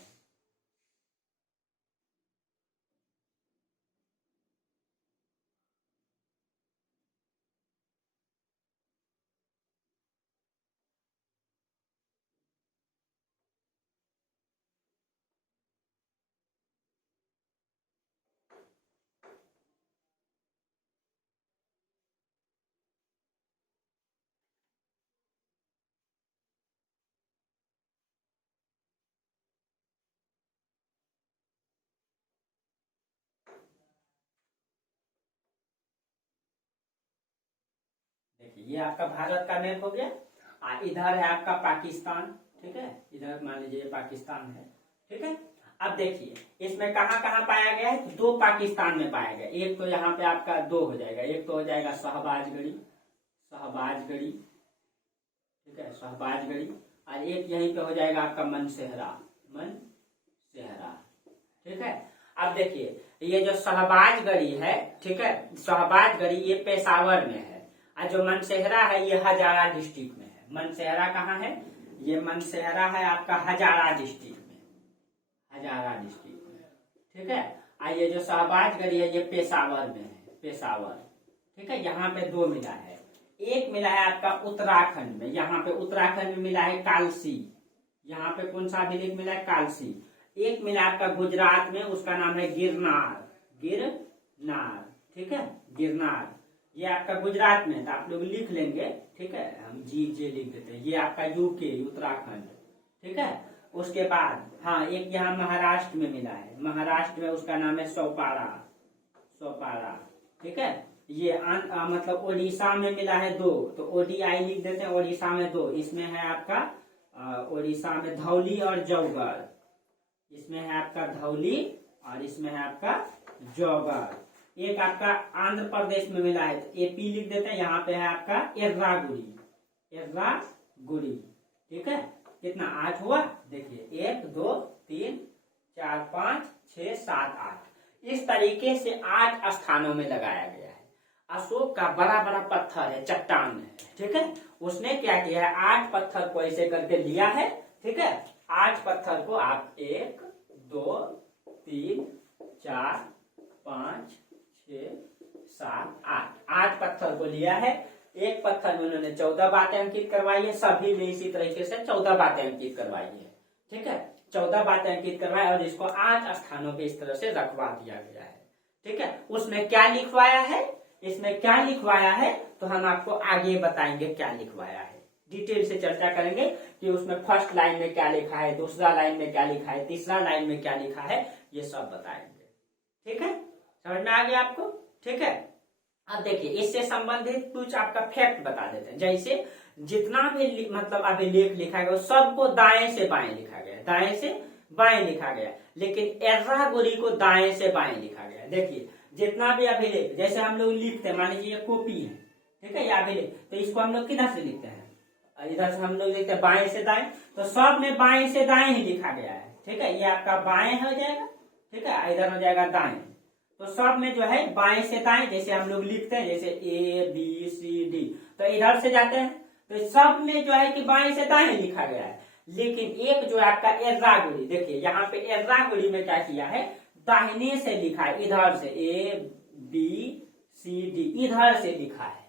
देखिए ये आपका भारत का मैप हो गया, इधर है आपका पाकिस्तान। ठीक है, इधर मान लीजिए पाकिस्तान है। ठीक है, अब देखिए इसमें कहाँ कहाँ पाया गया है? 2 पाकिस्तान में पाया गया। एक तो यहाँ पे आपका 2 हो जाएगा, एक तो हो जाएगा शहबाजगढ़ी, शहबाजगढ़ी। ठीक है, शहबाजगढ़ी। और एक यहीं पे हो जाएगा आपका मनसेहरा, मनसेहरा। ठीक है, अब देखिए ये जो शहबाजगढ़ी है, ठीक है, शहबाजगढ़ी ये पेशावर में है, और जो मनसेहरा है ये हजारा डिस्ट्रिक्ट में है। मनसेहरा कहाँ है? ये मनसेहरा है आपका हजारा डिस्ट्रिक्ट में, हजारा डिस्ट्रिक्ट में। ठीक है, और ये जो शहबाजगढ़ी है ये पेशावर में है, पेशावर। ठीक है, यहाँ पे 2 मिला है। एक मिला है आपका उत्तराखंड में, यहाँ पे उत्तराखंड में मिला है कालसी, यहाँ पे कौन सा अभिलेख मिला है? कालसी। एक मिला आपका गुजरात में, उसका नाम है गिरनार, गिरनार। ठीक है, गिरनार ये आपका गुजरात में है, तो आप लोग लिख लेंगे। ठीक है, हम जे लिख देते हैं। ये आपका यूके, उत्तराखंड। ठीक है, उसके बाद हाँ एक यहाँ महाराष्ट्र में मिला है, महाराष्ट्र में उसका नाम है सोपारा, सोपारा। ठीक है, ये मतलब ओडिशा में मिला है 2, तो ODI लिख देते हैं। ओडिशा में 2, इसमें है आपका ओडिशा में धौली और जौगर, इसमें है आपका धौली और इसमें है आपका जौगर। एक आपका आंध्र प्रदेश में मिला है, तो AP लिख देते हैं। यहाँ पे है आपका एर्रागुड़ी, एर्रागुड़ी। ठीक है, कितना 8 हुआ? देखिए 1 2 3 4 5 6 7 8, इस तरीके से 8 स्थानों में लगाया गया है। अशोक का बड़ा बड़ा पत्थर है, चट्टान है। ठीक है, उसने क्या किया है? 8 पत्थर को ऐसे करके लिया है। ठीक है, 8 पत्थर को आप 1 2 3 4 5 6 7 8 पत्थर को लिया है। एक पत्थर में उन्होंने 14 बातें अंकित करवाई है, सभी में इसी तरीके से 14 बातें अंकित करवाई है। ठीक है, 14 बातें अंकित करवाई और इसको 8 स्थानों पे इस तरह से रखवा दिया गया है। ठीक है, उसमें क्या लिखवाया है? इसमें क्या लिखवाया है तो हम आपको आगे बताएंगे क्या लिखवाया है। डिटेल से चर्चा करेंगे कि उसमें फर्स्ट लाइन में क्या लिखा है, दूसरा लाइन में क्या लिखा है, तीसरा लाइन में क्या लिखा है, ये सब बताएंगे। ठीक है, समझ में आ गया आपको? ठीक है, अब देखिए इससे संबंधित कुछ आपका फैक्ट बता देते हैं। जैसे जितना भी मतलब अभिलेख लिखा गया सबको दाएं से बाएं लिखा गया, दाएं से बाएं लिखा गया, लेकिन एर्रागुड़ी को दाएं से बाएं लिखा गया। देखिए जितना भी अभिलेख, जैसे हम लोग लिखते हैं, मान लीजिए ये कॉपी है, ठीक है, ये अभिलेख, तो इसको हम लोग किधर से लिखते हैं? इधर से हम लोग लिखते हैं बाएं से दाएं, तो सब में बाएं से दाएं ही लिखा गया है। ठीक है, ये आपका बाएं हो जाएगा। ठीक है, इधर हो जाएगा दाएं, तो सब में जो है बाएं से दाएं जैसे हम लोग लिखते हैं, जैसे ABCD, तो इधर से जाते हैं, तो सब में जो है कि बाएं से दाएं लिखा गया है। लेकिन एक जो आपका एर्रागुड़ी, देखिए यहाँ पे एर्रागुड़ी में क्या किया है? दाहिने से लिखा है, इधर से ABCD इधर से लिखा है।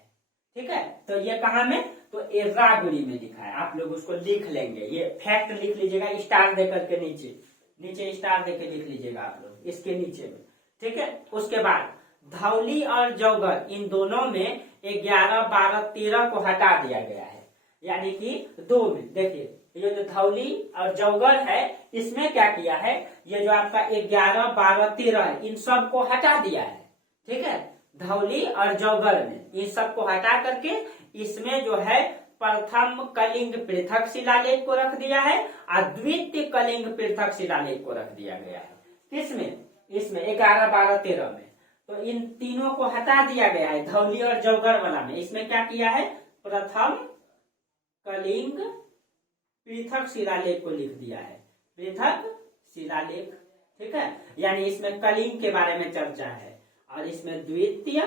ठीक है, तो ये कहाँ में? तो एर्रागुड़ी में लिखा है। आप लोग उसको लिख लेंगे, ये फैक्ट लिख लीजिएगा स्टार देकर के, नीचे नीचे स्टार देकर लिख लीजिएगा आप लोग इसके नीचे में। ठीक है, उसके बाद धौली और जौगर इन दोनों में 11 12 13 को हटा दिया गया है, यानी कि 2 में। देखिए ये जो धौली और जौगर है इसमें क्या किया है? ये जो आपका 11 12 13 है इन सब को हटा दिया है। ठीक है, धौली और जौगर में इन सब को हटा करके इसमें जो है प्रथम कलिंग पृथक शिलालेख को रख दिया है और द्वितीय कलिंग पृथक शिलालेख को रख दिया गया है। किसमें, इसमें 11, 12, 13 में। तो इन तीनों को हटा दिया गया है धौली और जौगर वाला में। इसमें क्या किया है, प्रथम कलिंग पृथक शिलालेख को लिख दिया है, पृथक शिलालेख। ठीक है, यानी इसमें कलिंग के बारे में चर्चा है, और इसमें द्वितीय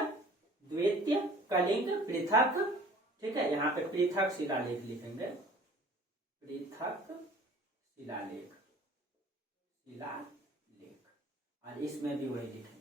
कलिंग पृथक। ठीक है, यहाँ पे पृथक शिलालेख लिखेंगे, पृथक शिलालेख, और इसमें भी वही लिखेंगे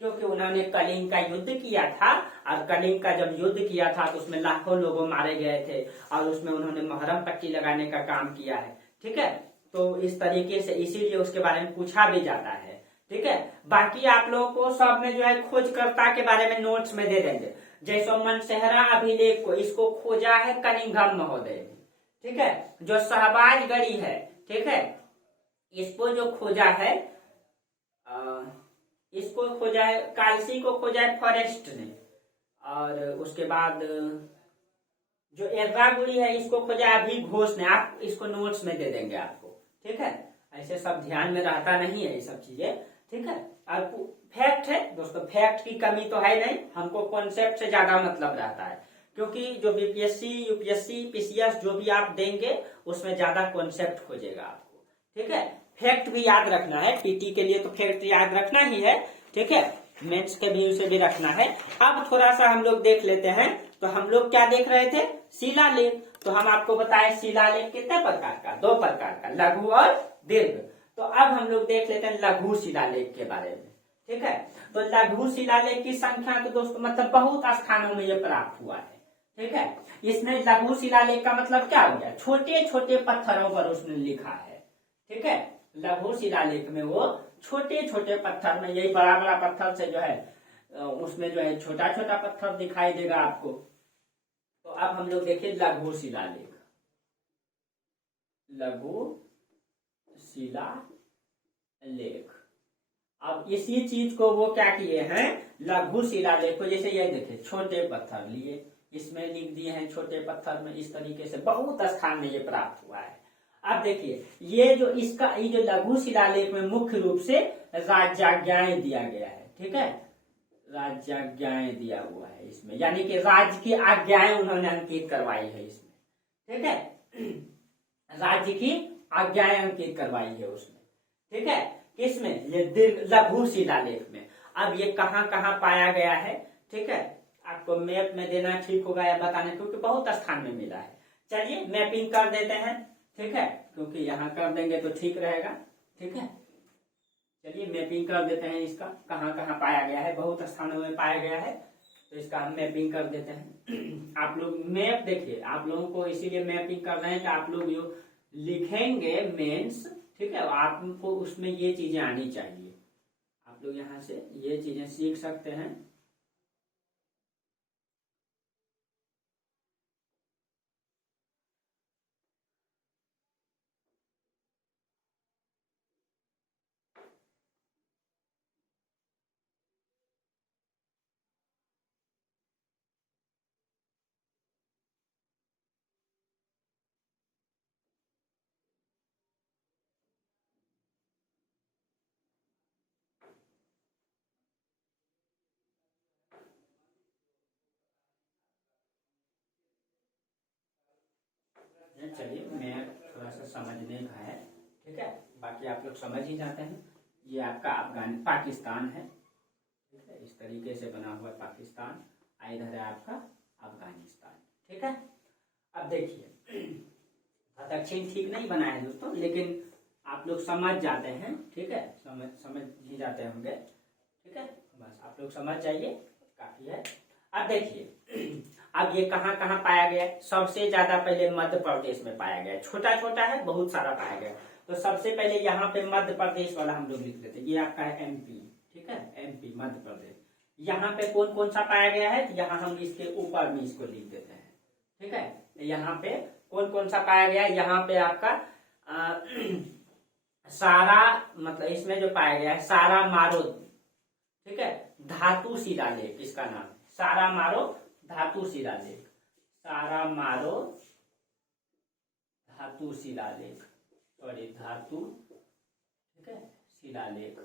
क्योंकि उन्होंने कलिंग का युद्ध किया था, और कलिंग का जब युद्ध किया था तो उसमें लाखों लोगों मारे गए थे, और उसमें उन्होंने मोहरम पट्टी लगाने का काम किया है। ठीक है, तो इस तरीके से इसीलिए उसके बारे में पूछा भी जाता है। ठीक है, बाकी आप लोगों को सब में जो है खोजकर्ता के बारे में नोट्स में दे देंगे। जैसे मनसेहरा अभिलेख को, इसको खोजा है कनिंघम महोदय ने। ठीक है, जो शहबाजगढ़ी है, ठीक है, इसको जो खोजा है, इसको खोजा है कालसी को खोजा है फॉरेस्ट ने, और उसके बाद जो एर्रागुड़ी है इसको खोजा अभी घोष ने। आप इसको नोट्स में दे देंगे आपको। ठीक है, ऐसे सब ध्यान में रहता नहीं है ये सब चीजें। ठीक है, और फैक्ट है दोस्तों, फैक्ट की कमी तो है नहीं, हमको कॉन्सेप्ट से ज्यादा मतलब रहता है, क्योंकि जो बीपीएससी, यूपीएससी, पीसीएस जो भी आप देंगे उसमें ज्यादा कॉन्सेप्ट खोजेगा आपको। ठीक है, फैक्ट भी याद रखना है, पीटी के लिए तो फैक्ट याद रखना ही है। ठीक है, मेंस के भी उसे भी रखना है। अब थोड़ा सा हम लोग देख लेते हैं। तो हम लोग क्या देख रहे थे, शिलालेख। तो हम आपको बताए शिलालेख कितने प्रकार का, 2 प्रकार का, लघु और दीर्घ। तो अब हम लोग देख लेते हैं लघु शिलालेख के बारे में। ठीक है, तो लघु शिलालेख की संख्या तो दोस्तों मतलब बहुत स्थानों में ये प्राप्त हुआ है। ठीक है, इसमें लघु शिलालेख का मतलब क्या हो गया, छोटे छोटे पत्थरों पर उसने लिखा है। ठीक है, लघु शिलालेख में वो छोटे छोटे पत्थर में, यही बड़ा बड़ा पत्थर से जो है उसमें जो है छोटा छोटा पत्थर दिखाई देगा आपको। तो अब हम लोग देखिए लघु शिलालेख, लघु शिलालेख। अब इसी चीज को वो क्या किए हैं, लघु शिलालेख को, जैसे ये देखिए छोटे पत्थर लिए, इसमें लिख दिए हैं छोटे पत्थर में। इस तरीके से बहुत स्थान में ये प्राप्त हुआ है। अब देखिए ये जो इसका, ये जो लघु शिलालेख में मुख्य रूप से राज्याज्ञाएं दिया गया है। ठीक है, राज्याज्ञाएं दिया हुआ है इसमें, यानी कि राज्य की आज्ञाएं उन्होंने अंकित करवाई है इसमें। ठीक है, राज्य की आज्ञाएं अंकित करवाई है उसमें। ठीक है, किसमें, ये दीर्घ लघु शिलालेख में। अब ये कहाँ कहाँ पाया गया है, ठीक है, आपको मैप में देना ठीक होगा या बताने, क्योंकि बहुत स्थान में मिला है। चलिए मैपिंग कर देते हैं। ठीक है, क्योंकि यहाँ कर देंगे तो ठीक रहेगा। ठीक है, चलिए मैपिंग कर देते हैं इसका, कहाँ कहाँ पाया गया है, बहुत स्थानों में पाया गया है, तो इसका हम मैपिंग कर देते हैं। आप लोग मैप देखिए, आप लोगों को इसीलिए मैपिंग कर रहे हैं कि आप लोग जो लिखेंगे मेंस, ठीक है, आपको उसमें ये चीजें आनी चाहिए। आप लोग यहाँ से ये चीजें सीख सकते हैं। चलिए मैं थोड़ा सा समझने का है। ठीक है, बाकी आप लोग समझ ही जाते हैं। ये आपका पाकिस्तान है। ठीक है, इस तरीके से बना हुआ पाकिस्तान, इधर है आपका अफगानिस्तान। ठीक है, अब देखिए दक्षिण ठीक नहीं बना है दोस्तों, लेकिन आप लोग समझ जाते हैं। ठीक है, समझ ही जाते होंगे। ठीक है, बस आप लोग समझ जाइए, काफी है। अब देखिए अब ये कहाँ कहाँ पाया गया, सबसे ज्यादा पहले मध्य प्रदेश में पाया गया। छोटा छोटा है, बहुत सारा पाया गया। तो सबसे पहले यहाँ पे मध्य प्रदेश वाला हम लोग लिख लेते हैं। ये आपका है एमपी। ठीक है, एमपी मध्य प्रदेश। यहाँ पे कौन कौन सा पाया गया है, यहाँ हम इसके ऊपर में इसको लिख देते हैं। ठीक है, यहाँ पे कौन कौन सा पाया गया है, यहाँ पे आपका सारा, मतलब इसमें जो पाया गया है सारा मारो। ठीक है, धातु शिलालेख इसका नाम, सारा मारो धातु शिलालेख, सारा मारो धातु शिलालेख, सॉरी धातु, ठीक है, शिलालेख।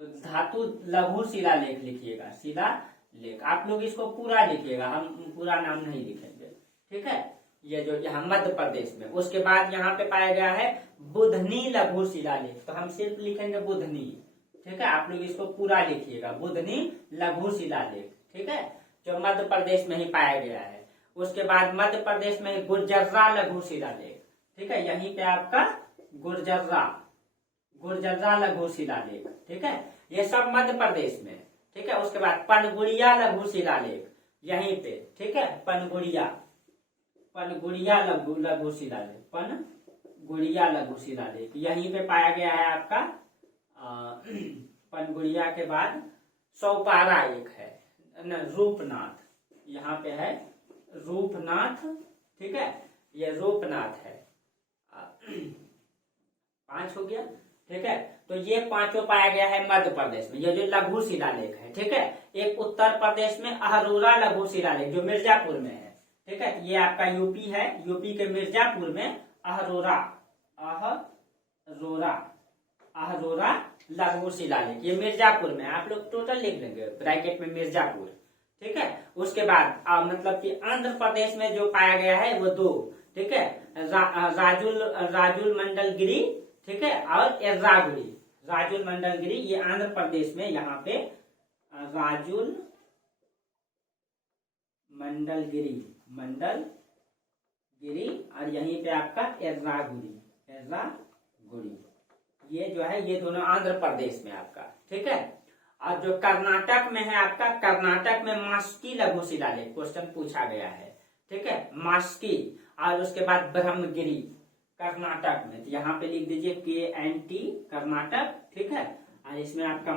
तो धातु लघु शिलालेख लिखिएगा, शिलालेख। आप लोग इसको पूरा लिखिएगा, हम पूरा नाम नहीं लिखेंगे, ठीक है। ये जो यहाँ मध्य प्रदेश में, उसके बाद यहाँ पे पाया गया है बुधनी लघु शिलालेख, तो हम सिर्फ लिखेंगे बुधनी, ठीक है। आप लोग इसको पूरा लिखिएगा, बुधनी लघु शिलालेख, ठीक है, जो मध्य प्रदेश में ही पाया गया है। उसके बाद मध्य प्रदेश में गुर्जर्रा लघु शिलालेख, ठीक है, यहीं पे आपका गुर्जर्रा लघु शिलालेख, ठीक है, ये सब मध्य प्रदेश में, ठीक है। उसके बाद पनगुड़िया लघु शिलालेख, यहीं पे, ठीक है, पनगुड़िया लघु शिलालेख, पनगुड़िया लघु शिलालेख यहीं पे पाया गया है आपका। पनगुड़िया के बाद सौपारा एक है रूपनाथ, यहाँ पे है रूपनाथ, ठीक है, ये रूपनाथ है। 5 हो गया, ठीक है। तो ये 5 पाया गया है मध्य प्रदेश में, ये जो लघु शिलालेख है, ठीक है। एक उत्तर प्रदेश में अहरोरा लघु शिलालेख जो मिर्जापुर में है, ठीक है, ये आपका यूपी है, यूपी के मिर्जापुर में अहरोरा लघु शिलालेख, ये मिर्जापुर में, आप लोग टोटल लिख लेंगे ब्रैकेट में मिर्जापुर, ठीक है। उसके बाद मतलब कि आंध्र प्रदेश में जो पाया गया है वो 2, ठीक है, राजुल मंडलगिरी, ठीक है, और एर्रागुड़ी, राजुल मंडलगिरी, ये आंध्र प्रदेश में, यहाँ पे राजुल मंडलगिरी और यहीं पे आपका एर्रागुड़ी, ये जो है ये दोनों आंध्र प्रदेश में आपका, ठीक है। और जो कर्नाटक में है आपका, कर्नाटक में मास्की लघु शिलालेख क्वेश्चन पूछा गया है, ठीक है, मास्की। और उसके बाद ब्रह्मगिरी कर्नाटक में, तो यहाँ पे लिख दीजिए KNT कर्नाटक, ठीक है, और इसमें आपका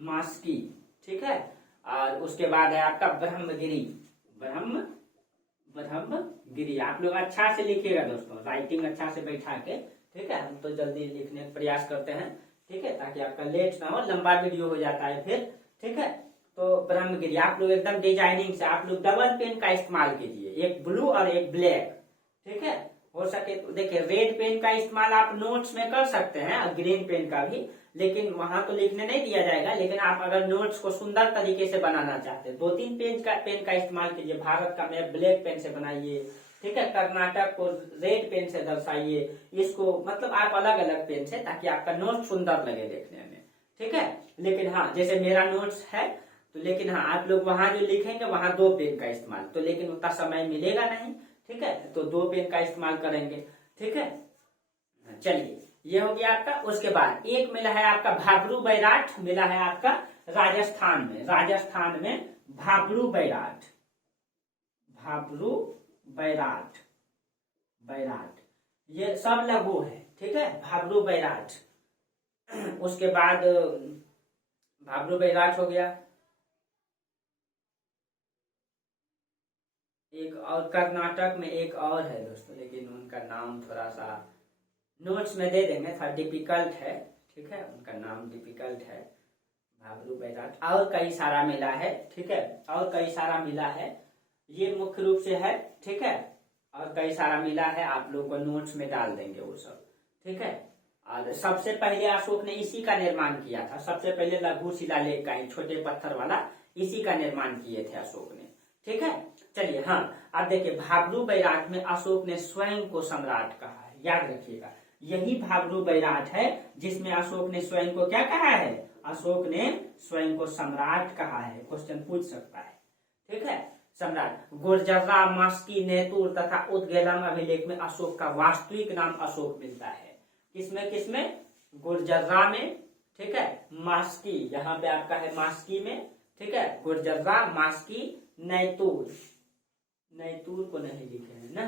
मास्की, ठीक है। और उसके बाद है आपका ब्रह्मगिरी, आप लोग अच्छा से लिखिएगा दोस्तों, राइटिंग अच्छा से बैठा के, ठीक है। हम तो जल्दी लिखने का प्रयास करते हैं, ठीक है, ताकि आपका लेट ना हो, लंबा वीडियो हो जाता है फिर, ठीक है। तो ब्रह्मगिरी आप लोग एकदम डिजाइनिंग से, आप लोग डबल पेन का इस्तेमाल कीजिए, एक ब्लू और एक ब्लैक, ठीक है। हो सके तो देखिए रेड पेन का इस्तेमाल आप नोट्स में कर सकते हैं और ग्रीन पेन का भी, लेकिन वहां तो लिखने नहीं दिया जाएगा। लेकिन आप अगर नोट्स को सुंदर तरीके से बनाना चाहते हैं 2-3 पेन का इस्तेमाल कीजिए। भारत का मैप ब्लैक पेन से बनाइए, ठीक है, कर्नाटक को रेड पेन से दर्शाइए, इसको मतलब आप अलग अलग पेन से, ताकि आपका नोट सुंदर लगे देखने में, ठीक है। लेकिन हाँ, जैसे मेरा नोट्स है तो, लेकिन हाँ आप लोग वहां जो लिखेंगे वहां 2 पेन का इस्तेमाल, तो लेकिन उतना समय मिलेगा नहीं, ठीक है, तो 2 पेन का इस्तेमाल करेंगे, ठीक है। चलिए ये हो गया आपका। उसके बाद एक मिला है आपका भाबरू बैराट, मिला है आपका राजस्थान में भाबरू बैराट, ये सब लघु है, ठीक है, भाबरू बैराट। उसके बाद भाबरू बैराट हो गया। एक और कर्नाटक में एक और है दोस्तों, लेकिन उनका नाम थोड़ा सा नोट्स में दे देंगे, थोड़ा डिफिकल्ट है, ठीक है, उनका नाम डिफिकल्ट है, भाबरू बैराट। और कई सारा मिला है, ठीक है, और कई सारा मिला है, ये मुख्य रूप से है, ठीक है, और कई सारा मिला है, आप लोग को नोट्स में डाल देंगे वो सब, ठीक है। और सबसे पहले अशोक ने इसी का निर्माण किया था, सबसे पहले लघु शिलालेख का, छोटे पत्थर वाला, इसी का निर्माण किए थे अशोक ने, ठीक है। चलिए हाँ, अब देखिए भाबरू बैराट में अशोक ने स्वयं को सम्राट कहा है, याद रखिएगा, यही भाबरू बैराट है जिसमें अशोक ने स्वयं को क्या कहा है, अशोक ने स्वयं को सम्राट कहा है, क्वेश्चन पूछ सकता है, ठीक है, सम्राट। गुर्जर्रा, मास्की, नेतुर तथा उदगेलम अभिलेख में अशोक का वास्तविक नाम अशोक मिलता है, किसमें गुर्जर्रा में, ठीक है, मास्की, यहाँ पे आपका है मास्की में, ठीक है, गुर्जर्रा, मास्की, नैतूर को नहीं लिखे हैं ना,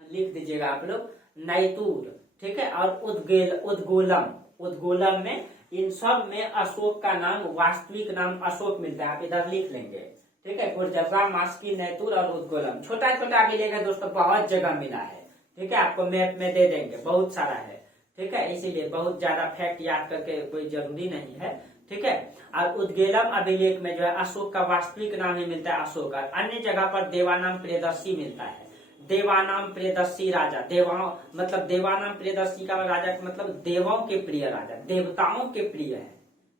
लिख दीजिएगा आप लोग नैतूर, ठीक है, और उदगोलम में, इन सब में अशोक का नाम, वास्तविक नाम अशोक मिलता है, आप इधर लिख लेंगे, ठीक है। गुर्जर्रा, मास्की, नैतूर और उदगोलम छोटा छोटा मिलेगा दोस्तों, बहुत जगह मिला है, ठीक है, आपको मैप में दे देंगे, बहुत सारा है, ठीक है, इसीलिए बहुत ज्यादा फैक्ट याद करके कोई जरूरी नहीं है, ठीक है। और उदगेलम अभिलेख में जो है अशोक का वास्तविक नाम ही मिलता है अशोक, और अन्य जगह पर देवानाम प्रियदर्शी मिलता है। देवानाम प्रियदर्शी राजा, देवाओं मतलब देवानाम प्रियदर्शी का राजा मतलब देवों के प्रिय राजा, देवताओं के प्रिय है।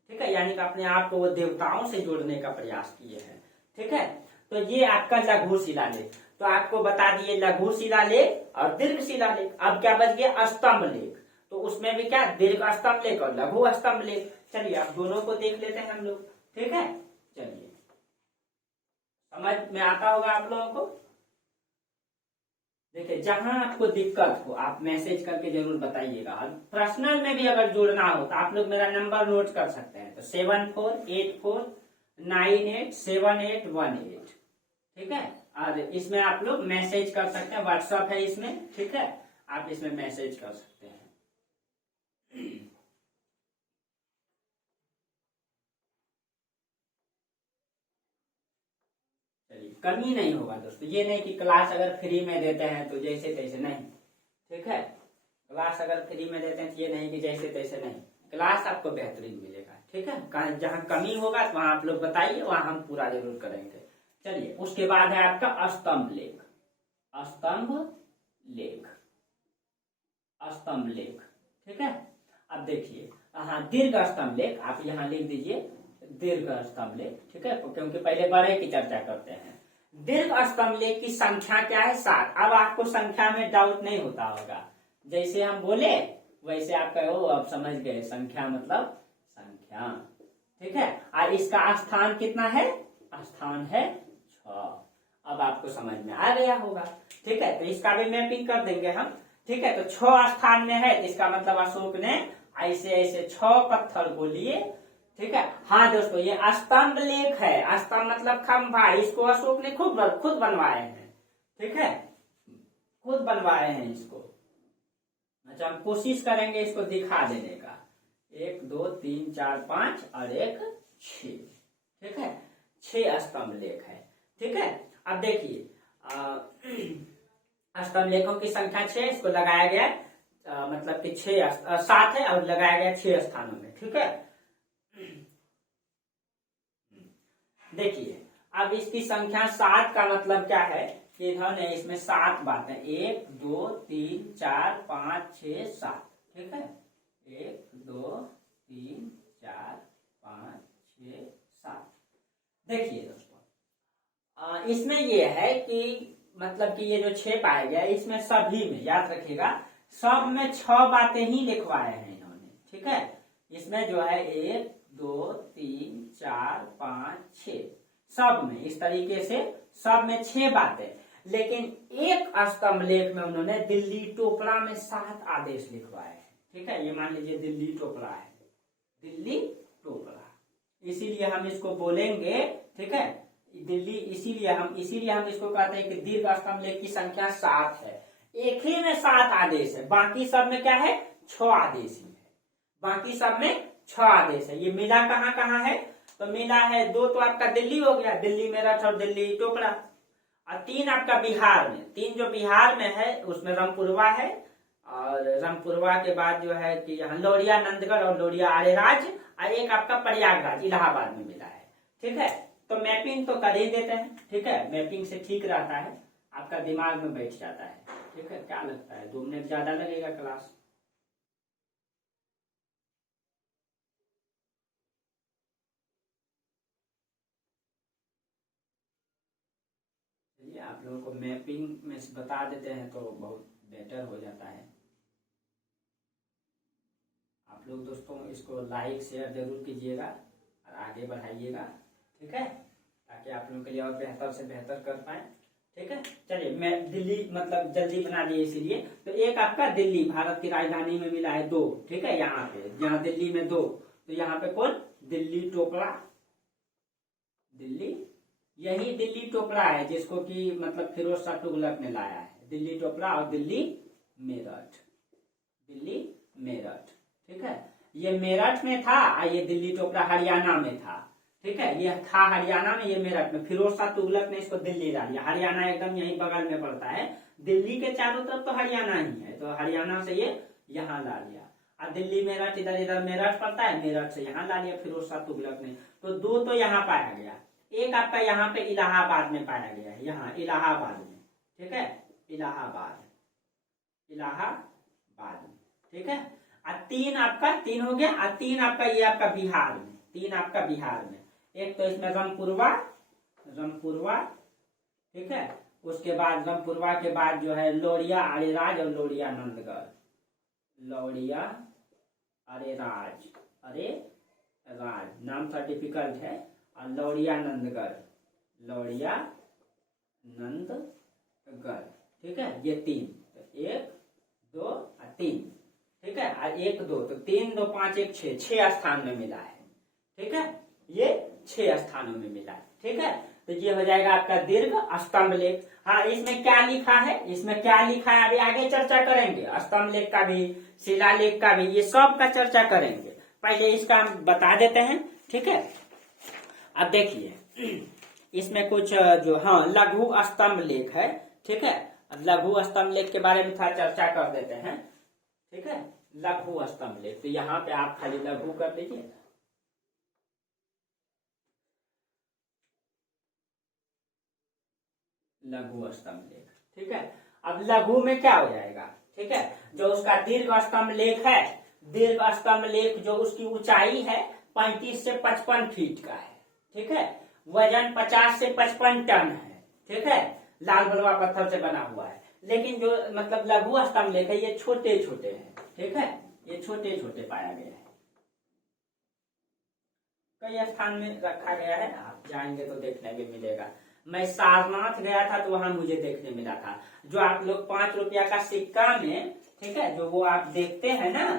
ठीक है, यानी कि अपने आप को वो देवताओं से जोड़ने का प्रयास किए हैं। ठीक है, तो ये आपका लघु शिलालेख। तो आपको बता दिए लघु शिलालेख और दीर्घ शिलालेख। अब क्या बच गया, स्तंभ लेख। तो उसमें भी क्या, दीर्घ स्तंभ लेख और लघु स्तंभ लेख। चलिए अब दोनों को देख लेते हैं हम लोग। ठीक है, चलिए समझ में आता होगा आप लोगों को। देखिए जहां आपको दिक्कत हो आप मैसेज करके जरूर बताइएगा। और पर्सनल में भी अगर जुड़ना हो तो आप लोग मेरा नंबर नोट कर सकते हैं, तो 7484987818। ठीक है, और इसमें आप लोग मैसेज कर सकते हैं, व्हाट्सएप है इसमें। ठीक है, आप इसमें मैसेज कर सकते हैं। चलिए, कमी नहीं होगा दोस्तों। ये नहीं कि क्लास अगर फ्री में देते हैं तो जैसे तैसे, नहीं। ठीक है, क्लास अगर फ्री में देते हैं तो ये नहीं कि जैसे तैसे, नहीं। क्लास आपको बेहतरीन मिलेगा। ठीक है, जहां कमी होगा तो वहां आप लोग बताइए, वहां हम पूरा जरूर करेंगे। चलिए उसके बाद है आपका स्तंभ लेख। स्तंभ लेख, स्तंभ लेख। ठीक है, अब देखिए हाँ, दीर्घ स्तंभ लेख आप यहाँ लिख दीजिए, दीर्घ स्तंभ लेख। ठीक है, क्योंकि पहले बड़े की चर्चा करते हैं। दीर्घ स्तंभ लेख की संख्या क्या है, 7। अब आपको संख्या में डाउट नहीं होता होगा, जैसे हम बोले वैसे आप कहो, अब समझ गए, संख्या मतलब संख्या। ठीक है, और इसका स्थान कितना है, स्थान है 6। अब आपको समझ में आ गया होगा। ठीक है, तो इसका भी मैपिंग कर देंगे हम। ठीक है, तो 6 स्थान में है, इसका मतलब अशोक ने ऐसे ऐसे 6 पत्थर को लिए। ठीक है, हाँ दोस्तों, ये स्तंभ लेख है। स्तंभ मतलब खंभा, इसको अशोक ने खुद बनवाए हैं। ठीक है, खुद बनवाए हैं इसको। अच्छा, हम कोशिश करेंगे इसको दिखा देने का। 1 2 3 4 5 और 1 6। ठीक है, 6 स्तंभ लेख है। ठीक है, अब देखिए स्तंभ लेखों की संख्या 6, इसको लगाया गया मतलब कि 7 है और लगाया गया 6 स्थानों में। ठीक है, देखिए अब इसकी संख्या 7 का मतलब क्या है कि इन्होंने इसमें 7 बातें, 1 2 3 4 5 6 7। ठीक है, 1 2 3 4 5 6 7। देखिए दोस्तों, इसमें ये है कि मतलब कि ये जो 6 पाया गया, इसमें सभी में याद रखिएगा, सब में 6 बातें ही लिखवाए हैं इन्होंने। ठीक है, इसमें जो है 1 2 3 4 5 6, सब में इस तरीके से सब में 6 बातें। लेकिन एक स्तंभ लेख में उन्होंने दिल्ली टोपड़ा में 7 आदेश लिखवाए हैं। ठीक है, ये मान लीजिए दिल्ली टोपड़ा है, दिल्ली टोपड़ा, इसीलिए हम इसको बोलेंगे। ठीक है, दिल्ली, इसीलिए हम इसको कहते हैं कि दीर्घ स्तंभ लेख की संख्या 7 है। एक ही में 7 आदेश है, बाकी सब में क्या है, 6 आदेश ही है। बाकी सब में 6 आदेश है। ये मिला कहाँ कहाँ है, तो मिला है 2 तो आपका दिल्ली हो गया, दिल्ली मेरठ और दिल्ली टोपड़ा, और 3 आपका बिहार में। 3 जो बिहार में है उसमें रामपुरवा है, और रामपुरवा के बाद जो है कि यहाँ लौरिया नंदगढ़ और लौरिया आर्यराज, और एक आपका प्रयागराज इलाहाबाद में मिला है। ठीक है, तो मैपिंग तो कर ही देते हैं। ठीक है, मैपिंग से ठीक रहता है, आपका दिमाग में बैठ जाता है। ठीक है, क्या लगता है 2 मिनट ज्यादा लगेगा क्लास। चलिए आप लोगों को मैपिंग में बता देते हैं तो बहुत बेटर हो जाता है। आप लोग दोस्तों इसको लाइक शेयर जरूर कीजिएगा और आगे बढ़ाइएगा। ठीक है, ताकि आप लोगों के लिए और बेहतर से बेहतर कर पाए। ठीक है, चलिए मैं दिल्ली मतलब जल्दी बना दिए इसीलिए। तो एक आपका दिल्ली भारत की राजधानी में मिला है 2। ठीक है, यहाँ पे, यहाँ दिल्ली में 2, तो यहाँ पे कौन, दिल्ली टोपड़ा, दिल्ली, यही दिल्ली टोपड़ा है जिसको कि मतलब फिरोज शाह तुगलक ने लाया है। दिल्ली टोपड़ा और दिल्ली मेरठ, दिल्ली मेरठ। ठीक है, ये मेरठ में था और ये दिल्ली टोपड़ा हरियाणा में था। ठीक है, ये था हरियाणा में, ये मेरठ में। फिरोज शाह तुगलक ने इसको दिल्ली ला लिया। हरियाणा एकदम यही बगल में पड़ता है, दिल्ली के चारों तरफ तो हरियाणा ही है, तो हरियाणा से ये यहाँ ला लिया। और दिल्ली मेरठ इधर इधर मेरठ पड़ता है, मेरठ से यहाँ ला लिया फिरोज शाह तुगलक ने। तो 2 तो यहाँ पाया गया, एक आपका यहाँ पे इलाहाबाद में पाया गया है, यहाँ इलाहाबाद में। ठीक है, इलाहाबाद, इलाहाबाद। ठीक है। और तीन आपका, तीन हो गया। और तीन आपका ये आपका बिहार में, तीन आपका बिहार में। एक तो इसमें रमपुरवा, रमपुरवा। ठीक है। उसके बाद रमपुरवा के बाद जो है लौरिया अरेराज और लौरिया नंदगढ़, लौरिया अरेराज, अरे राज नाम थोड़ा डिफिकल्ट है। और लौरिया नंदगढ़, लौरिया नंदगढ़। ठीक है। ये तीन, तो 1 2 और 3। ठीक है। और 1 2, तो 3 2 5 1 6, 6 स्थान में मिला है। ठीक है। ये 6 स्थानों में मिला है। ठीक है। तो ये हो जाएगा आपका दीर्घ स्तंभ लेख। हाँ, इसमें क्या लिखा है, इसमें क्या लिखा है अभी आगे चर्चा करेंगे। स्तंभ लेख का भी, शिलालेख का भी, ये सब का चर्चा करेंगे। पहले इसका हम बता देते हैं। ठीक है। अब देखिए इसमें कुछ जो, हाँ, लघु स्तंभ लेख है। ठीक है। लघु स्तंभ लेख के बारे में थोड़ा चर्चा कर देते हैं। ठीक है। लघु स्तंभ लेख, तो यहाँ पे आप खाली लघु कर लीजिए। लघु स्तंभ लेख। ठीक है। अब लघु में क्या हो जाएगा। ठीक है। जो उसका दीर्घ स्तंभ लेख है, दीर्घ स्तंभ लेख जो उसकी ऊंचाई है 35 से 55 फीट का है। ठीक है। वजन 50 से 55 टन है। ठीक है। लाल बलुआ पत्थर से बना हुआ है। लेकिन जो मतलब लघु स्तंभ लेख है ये छोटे छोटे हैं। ठीक है। ये छोटे छोटे पाया गया है, कई स्थान में रखा गया है। आप जाएंगे तो देखने को मिलेगा। मैं सारनाथ गया था तो वहां मुझे देखने मिला था। जो आप लोग 5 रुपया का सिक्का में, ठीक है, जो वो आप देखते हैं ना,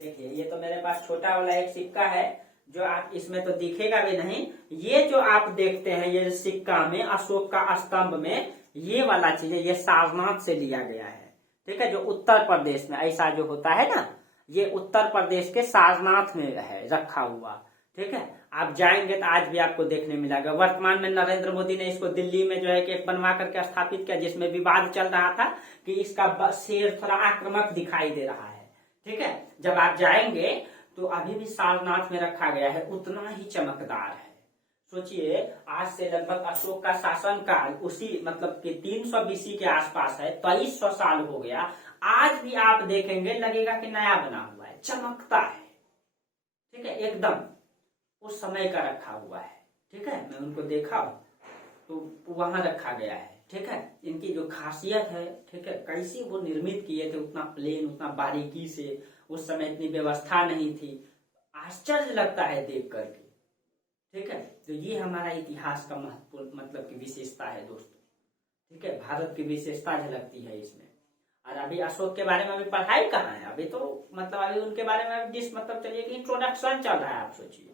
देखिए ये तो मेरे पास छोटा वाला एक सिक्का है, जो आप इसमें तो दिखेगा भी नहीं। ये जो आप देखते हैं ये सिक्का में, अशोक का स्तंभ में, ये वाला चीज है, ये सारनाथ से लिया गया है। ठीक है। जो उत्तर प्रदेश में ऐसा जो होता है ना, ये उत्तर प्रदेश के सारनाथ में है रखा हुआ। ठीक है। आप जाएंगे तो आज भी आपको देखने मिलेगा। वर्तमान में नरेंद्र मोदी ने इसको दिल्ली में जो है कि एक बनवा करके स्थापित किया, जिसमें विवाद चल रहा था कि इसका शेर थोड़ा आक्रामक दिखाई दे रहा है। ठीक है। जब आप जाएंगे तो अभी भी सारनाथ में रखा गया है, उतना ही चमकदार है। सोचिए आज से लगभग अशोक का शासन काल उसी मतलब कि 300 BC के आसपास है, 2300 साल हो गया। आज भी आप देखेंगे लगेगा कि नया बना हुआ है, चमकता है। ठीक है। एकदम उस समय का रखा हुआ है। ठीक है। मैं उनको देखा तो वहां रखा गया है। ठीक है। इनकी जो खासियत है, ठीक है, कैसी वो निर्मित किए थे, उतना प्लेन, उतना बारीकी से। उस समय इतनी व्यवस्था नहीं थी, आश्चर्य लगता है देख करके। ठीक है। तो ये हमारा इतिहास का महत्वपूर्ण मतलब की विशेषता है दोस्तों। ठीक है। भारत की विशेषता झलकती है इसमें। और अभी अशोक के बारे में अभी पढ़ाई कहाँ है, अभी तो मतलब अभी उनके बारे में मतलब चलिए कि इंट्रोडक्शन चल रहा है, आप सोचिए।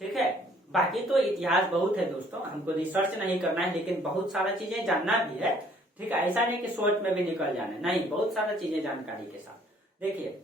ठीक है। बाकी तो इतिहास बहुत है दोस्तों, हमको रिसर्च नहीं करना है, लेकिन बहुत सारा चीजें जानना भी है। ठीक है। ऐसा नहीं कि शॉर्ट में भी निकल जाना है, नहीं, बहुत सारा चीजें जानकारी के साथ। देखिए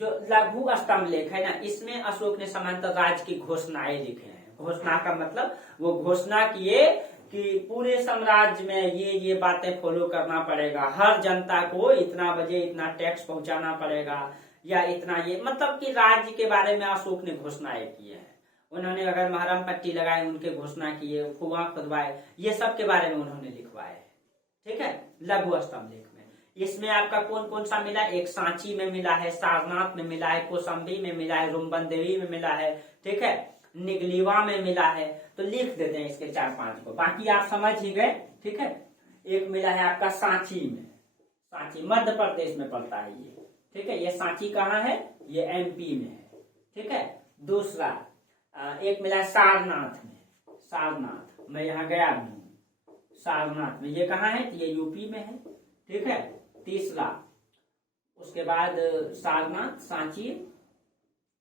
जो लघु स्तंभ लेख है ना, इसमें अशोक ने समांतर राज्य की घोषणाएं लिखे हैं। घोषणा का मतलब वो घोषणा किए कि पूरे साम्राज्य में ये बातें फॉलो करना पड़ेगा, हर जनता को इतना बजे इतना टैक्स पहुंचाना पड़ेगा, या इतना ये मतलब कि राज्य के बारे में अशोक ने घोषणाएं की है। उन्होंने अगर महरम पट्टी लगाए उनके घोषणा किए, कुआं खुदवाए, ये सब के बारे में उन्होंने लिखवाए। ठीक है। लघु स्तंभ लेख में इसमें आपका कौन कौन सा मिला, एक सांची में मिला है, सारनाथ में मिला है, कौशाम्बी में मिला है, रुम्बन देवी में मिला है। ठीक है। निगलीवा में मिला है। तो लिख देते हैं इसके 4-5 को, बाकी आप समझ ही गए। ठीक है। एक मिला है आपका सांची में, सांची मध्य प्रदेश में पड़ता है ये। ठीक है। ये सांची कहाँ है, ये MP में है। ठीक है। दूसरा एक मिला सारनाथ में, सारनाथ मैं यहाँ गया हूँ, सारनाथ में ये कहाँ है, ये UP में है। ठीक है। तीसरा उसके बाद सारनाथ, सांची,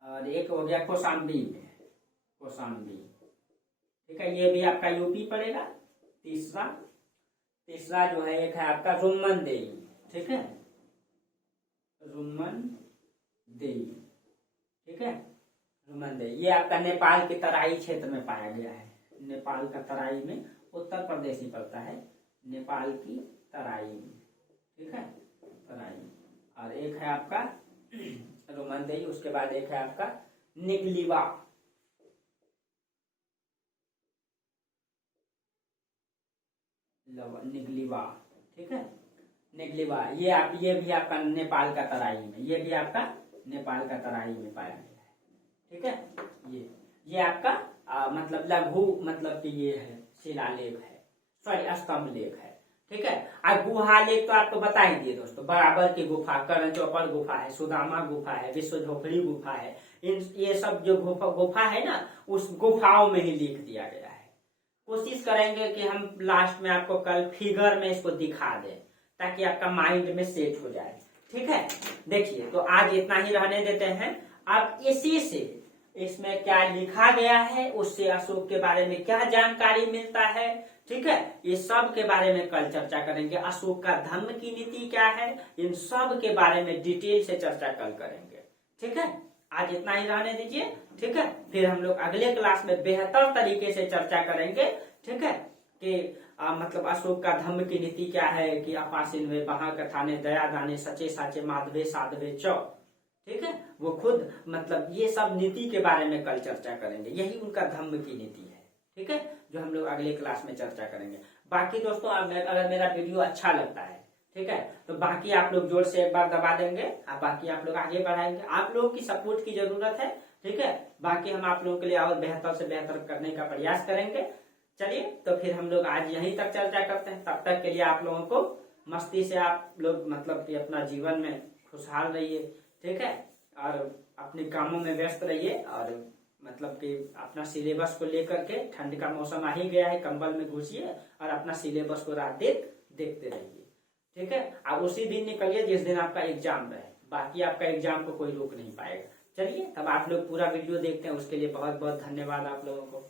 और एक हो गया कौशाम्बी में, कौशाम्बी। ठीक है। ये भी आपका UP पड़ेगा। तीसरा जो है एक है आपका रुम्मन देवी। ठीक है। रुम्मन देवी। ठीक है। रुम्मन देवी ये आपका नेपाल के तराई क्षेत्र में पाया गया है। नेपाल का तराई में, उत्तर प्रदेश ही पड़ता है, नेपाल की तराई में। ठीक है। तराई। और एक है आपका रुम्मन देवी, उसके बाद एक है आपका निगलीवा। निगलीवा। ठीक है। नेगलिवा, ये भी आपका नेपाल का तराई में, ये भी आपका नेपाल का तराई में पाया गया है। ठीक है, ये आपका मतलब लघु मतलब कि ये है शिलालेख है, सॉरी स्तंभ लेख है। ठीक है, और गुहा लेख तो आपको बता ही दिए दोस्तों, बराबर की गुफा, करण चौपर गुफा है, सुदामा गुफा है, विश्व झोपड़ी गुफा है, ये सब जो गुफा है ना, उस गुफाओं में ही लिख दिया गया है। कोशिश करेंगे कि हम लास्ट में आपको कल फिगर में इसको दिखा दें ताकि आपका माइंड में सेट हो जाए। ठीक है, देखिए तो आज इतना ही रहने देते हैं। अब इसी से इसमें क्या लिखा गया है, उससे अशोक के बारे में क्या जानकारी मिलता है, ठीक है, ये सब के बारे में कल चर्चा करेंगे। अशोक का धर्म की नीति क्या है, इन सब के बारे में डिटेल से चर्चा कल करेंगे। ठीक है, आज इतना ही रहने दीजिए। ठीक है, फिर हम लोग अगले क्लास में बेहतर तरीके से चर्चा करेंगे। ठीक है, कि मतलब अशोक का धर्म की नीति क्या है, कि अपासिन वे वहां कथाने दया दाने सचे साचे माधवे साधवे चौ। ठीक है, वो खुद मतलब ये सब नीति के बारे में कल चर्चा करेंगे, यही उनका धर्म की नीति है। ठीक है, जो हम लोग अगले क्लास में चर्चा करेंगे। बाकी दोस्तों अगर मेरा वीडियो अच्छा लगता है, ठीक है, तो बाकी आप लोग जोर से एक बार दबा देंगे, बाकी आप लोग आगे बढ़ाएंगे। आप लोगों की सपोर्ट की जरूरत है। ठीक है, बाकी हम आप लोगों के लिए और बेहतर से बेहतर करने का प्रयास करेंगे। चलिए, तो फिर हम लोग आज यहीं तक चर्चा करते हैं। तब तक के लिए आप लोगों को मस्ती से आप लोग मतलब कि अपना जीवन में खुशहाल रहिए। ठीक है, और अपने कामों में व्यस्त रहिए, और मतलब कि अपना सिलेबस को लेकर के, ठंड का मौसम आ ही गया है, कंबल में घुसिए और अपना सिलेबस को रात दिन देखते रहिए। ठीक है, आप उसी दिन निकलिए जिस दिन आपका एग्जाम रहे, बाकी आपका एग्जाम को कोई रोक नहीं पाएगा। चलिए, तब आप लोग पूरा वीडियो देखते हैं, उसके लिए बहुत बहुत धन्यवाद आप लोगों को।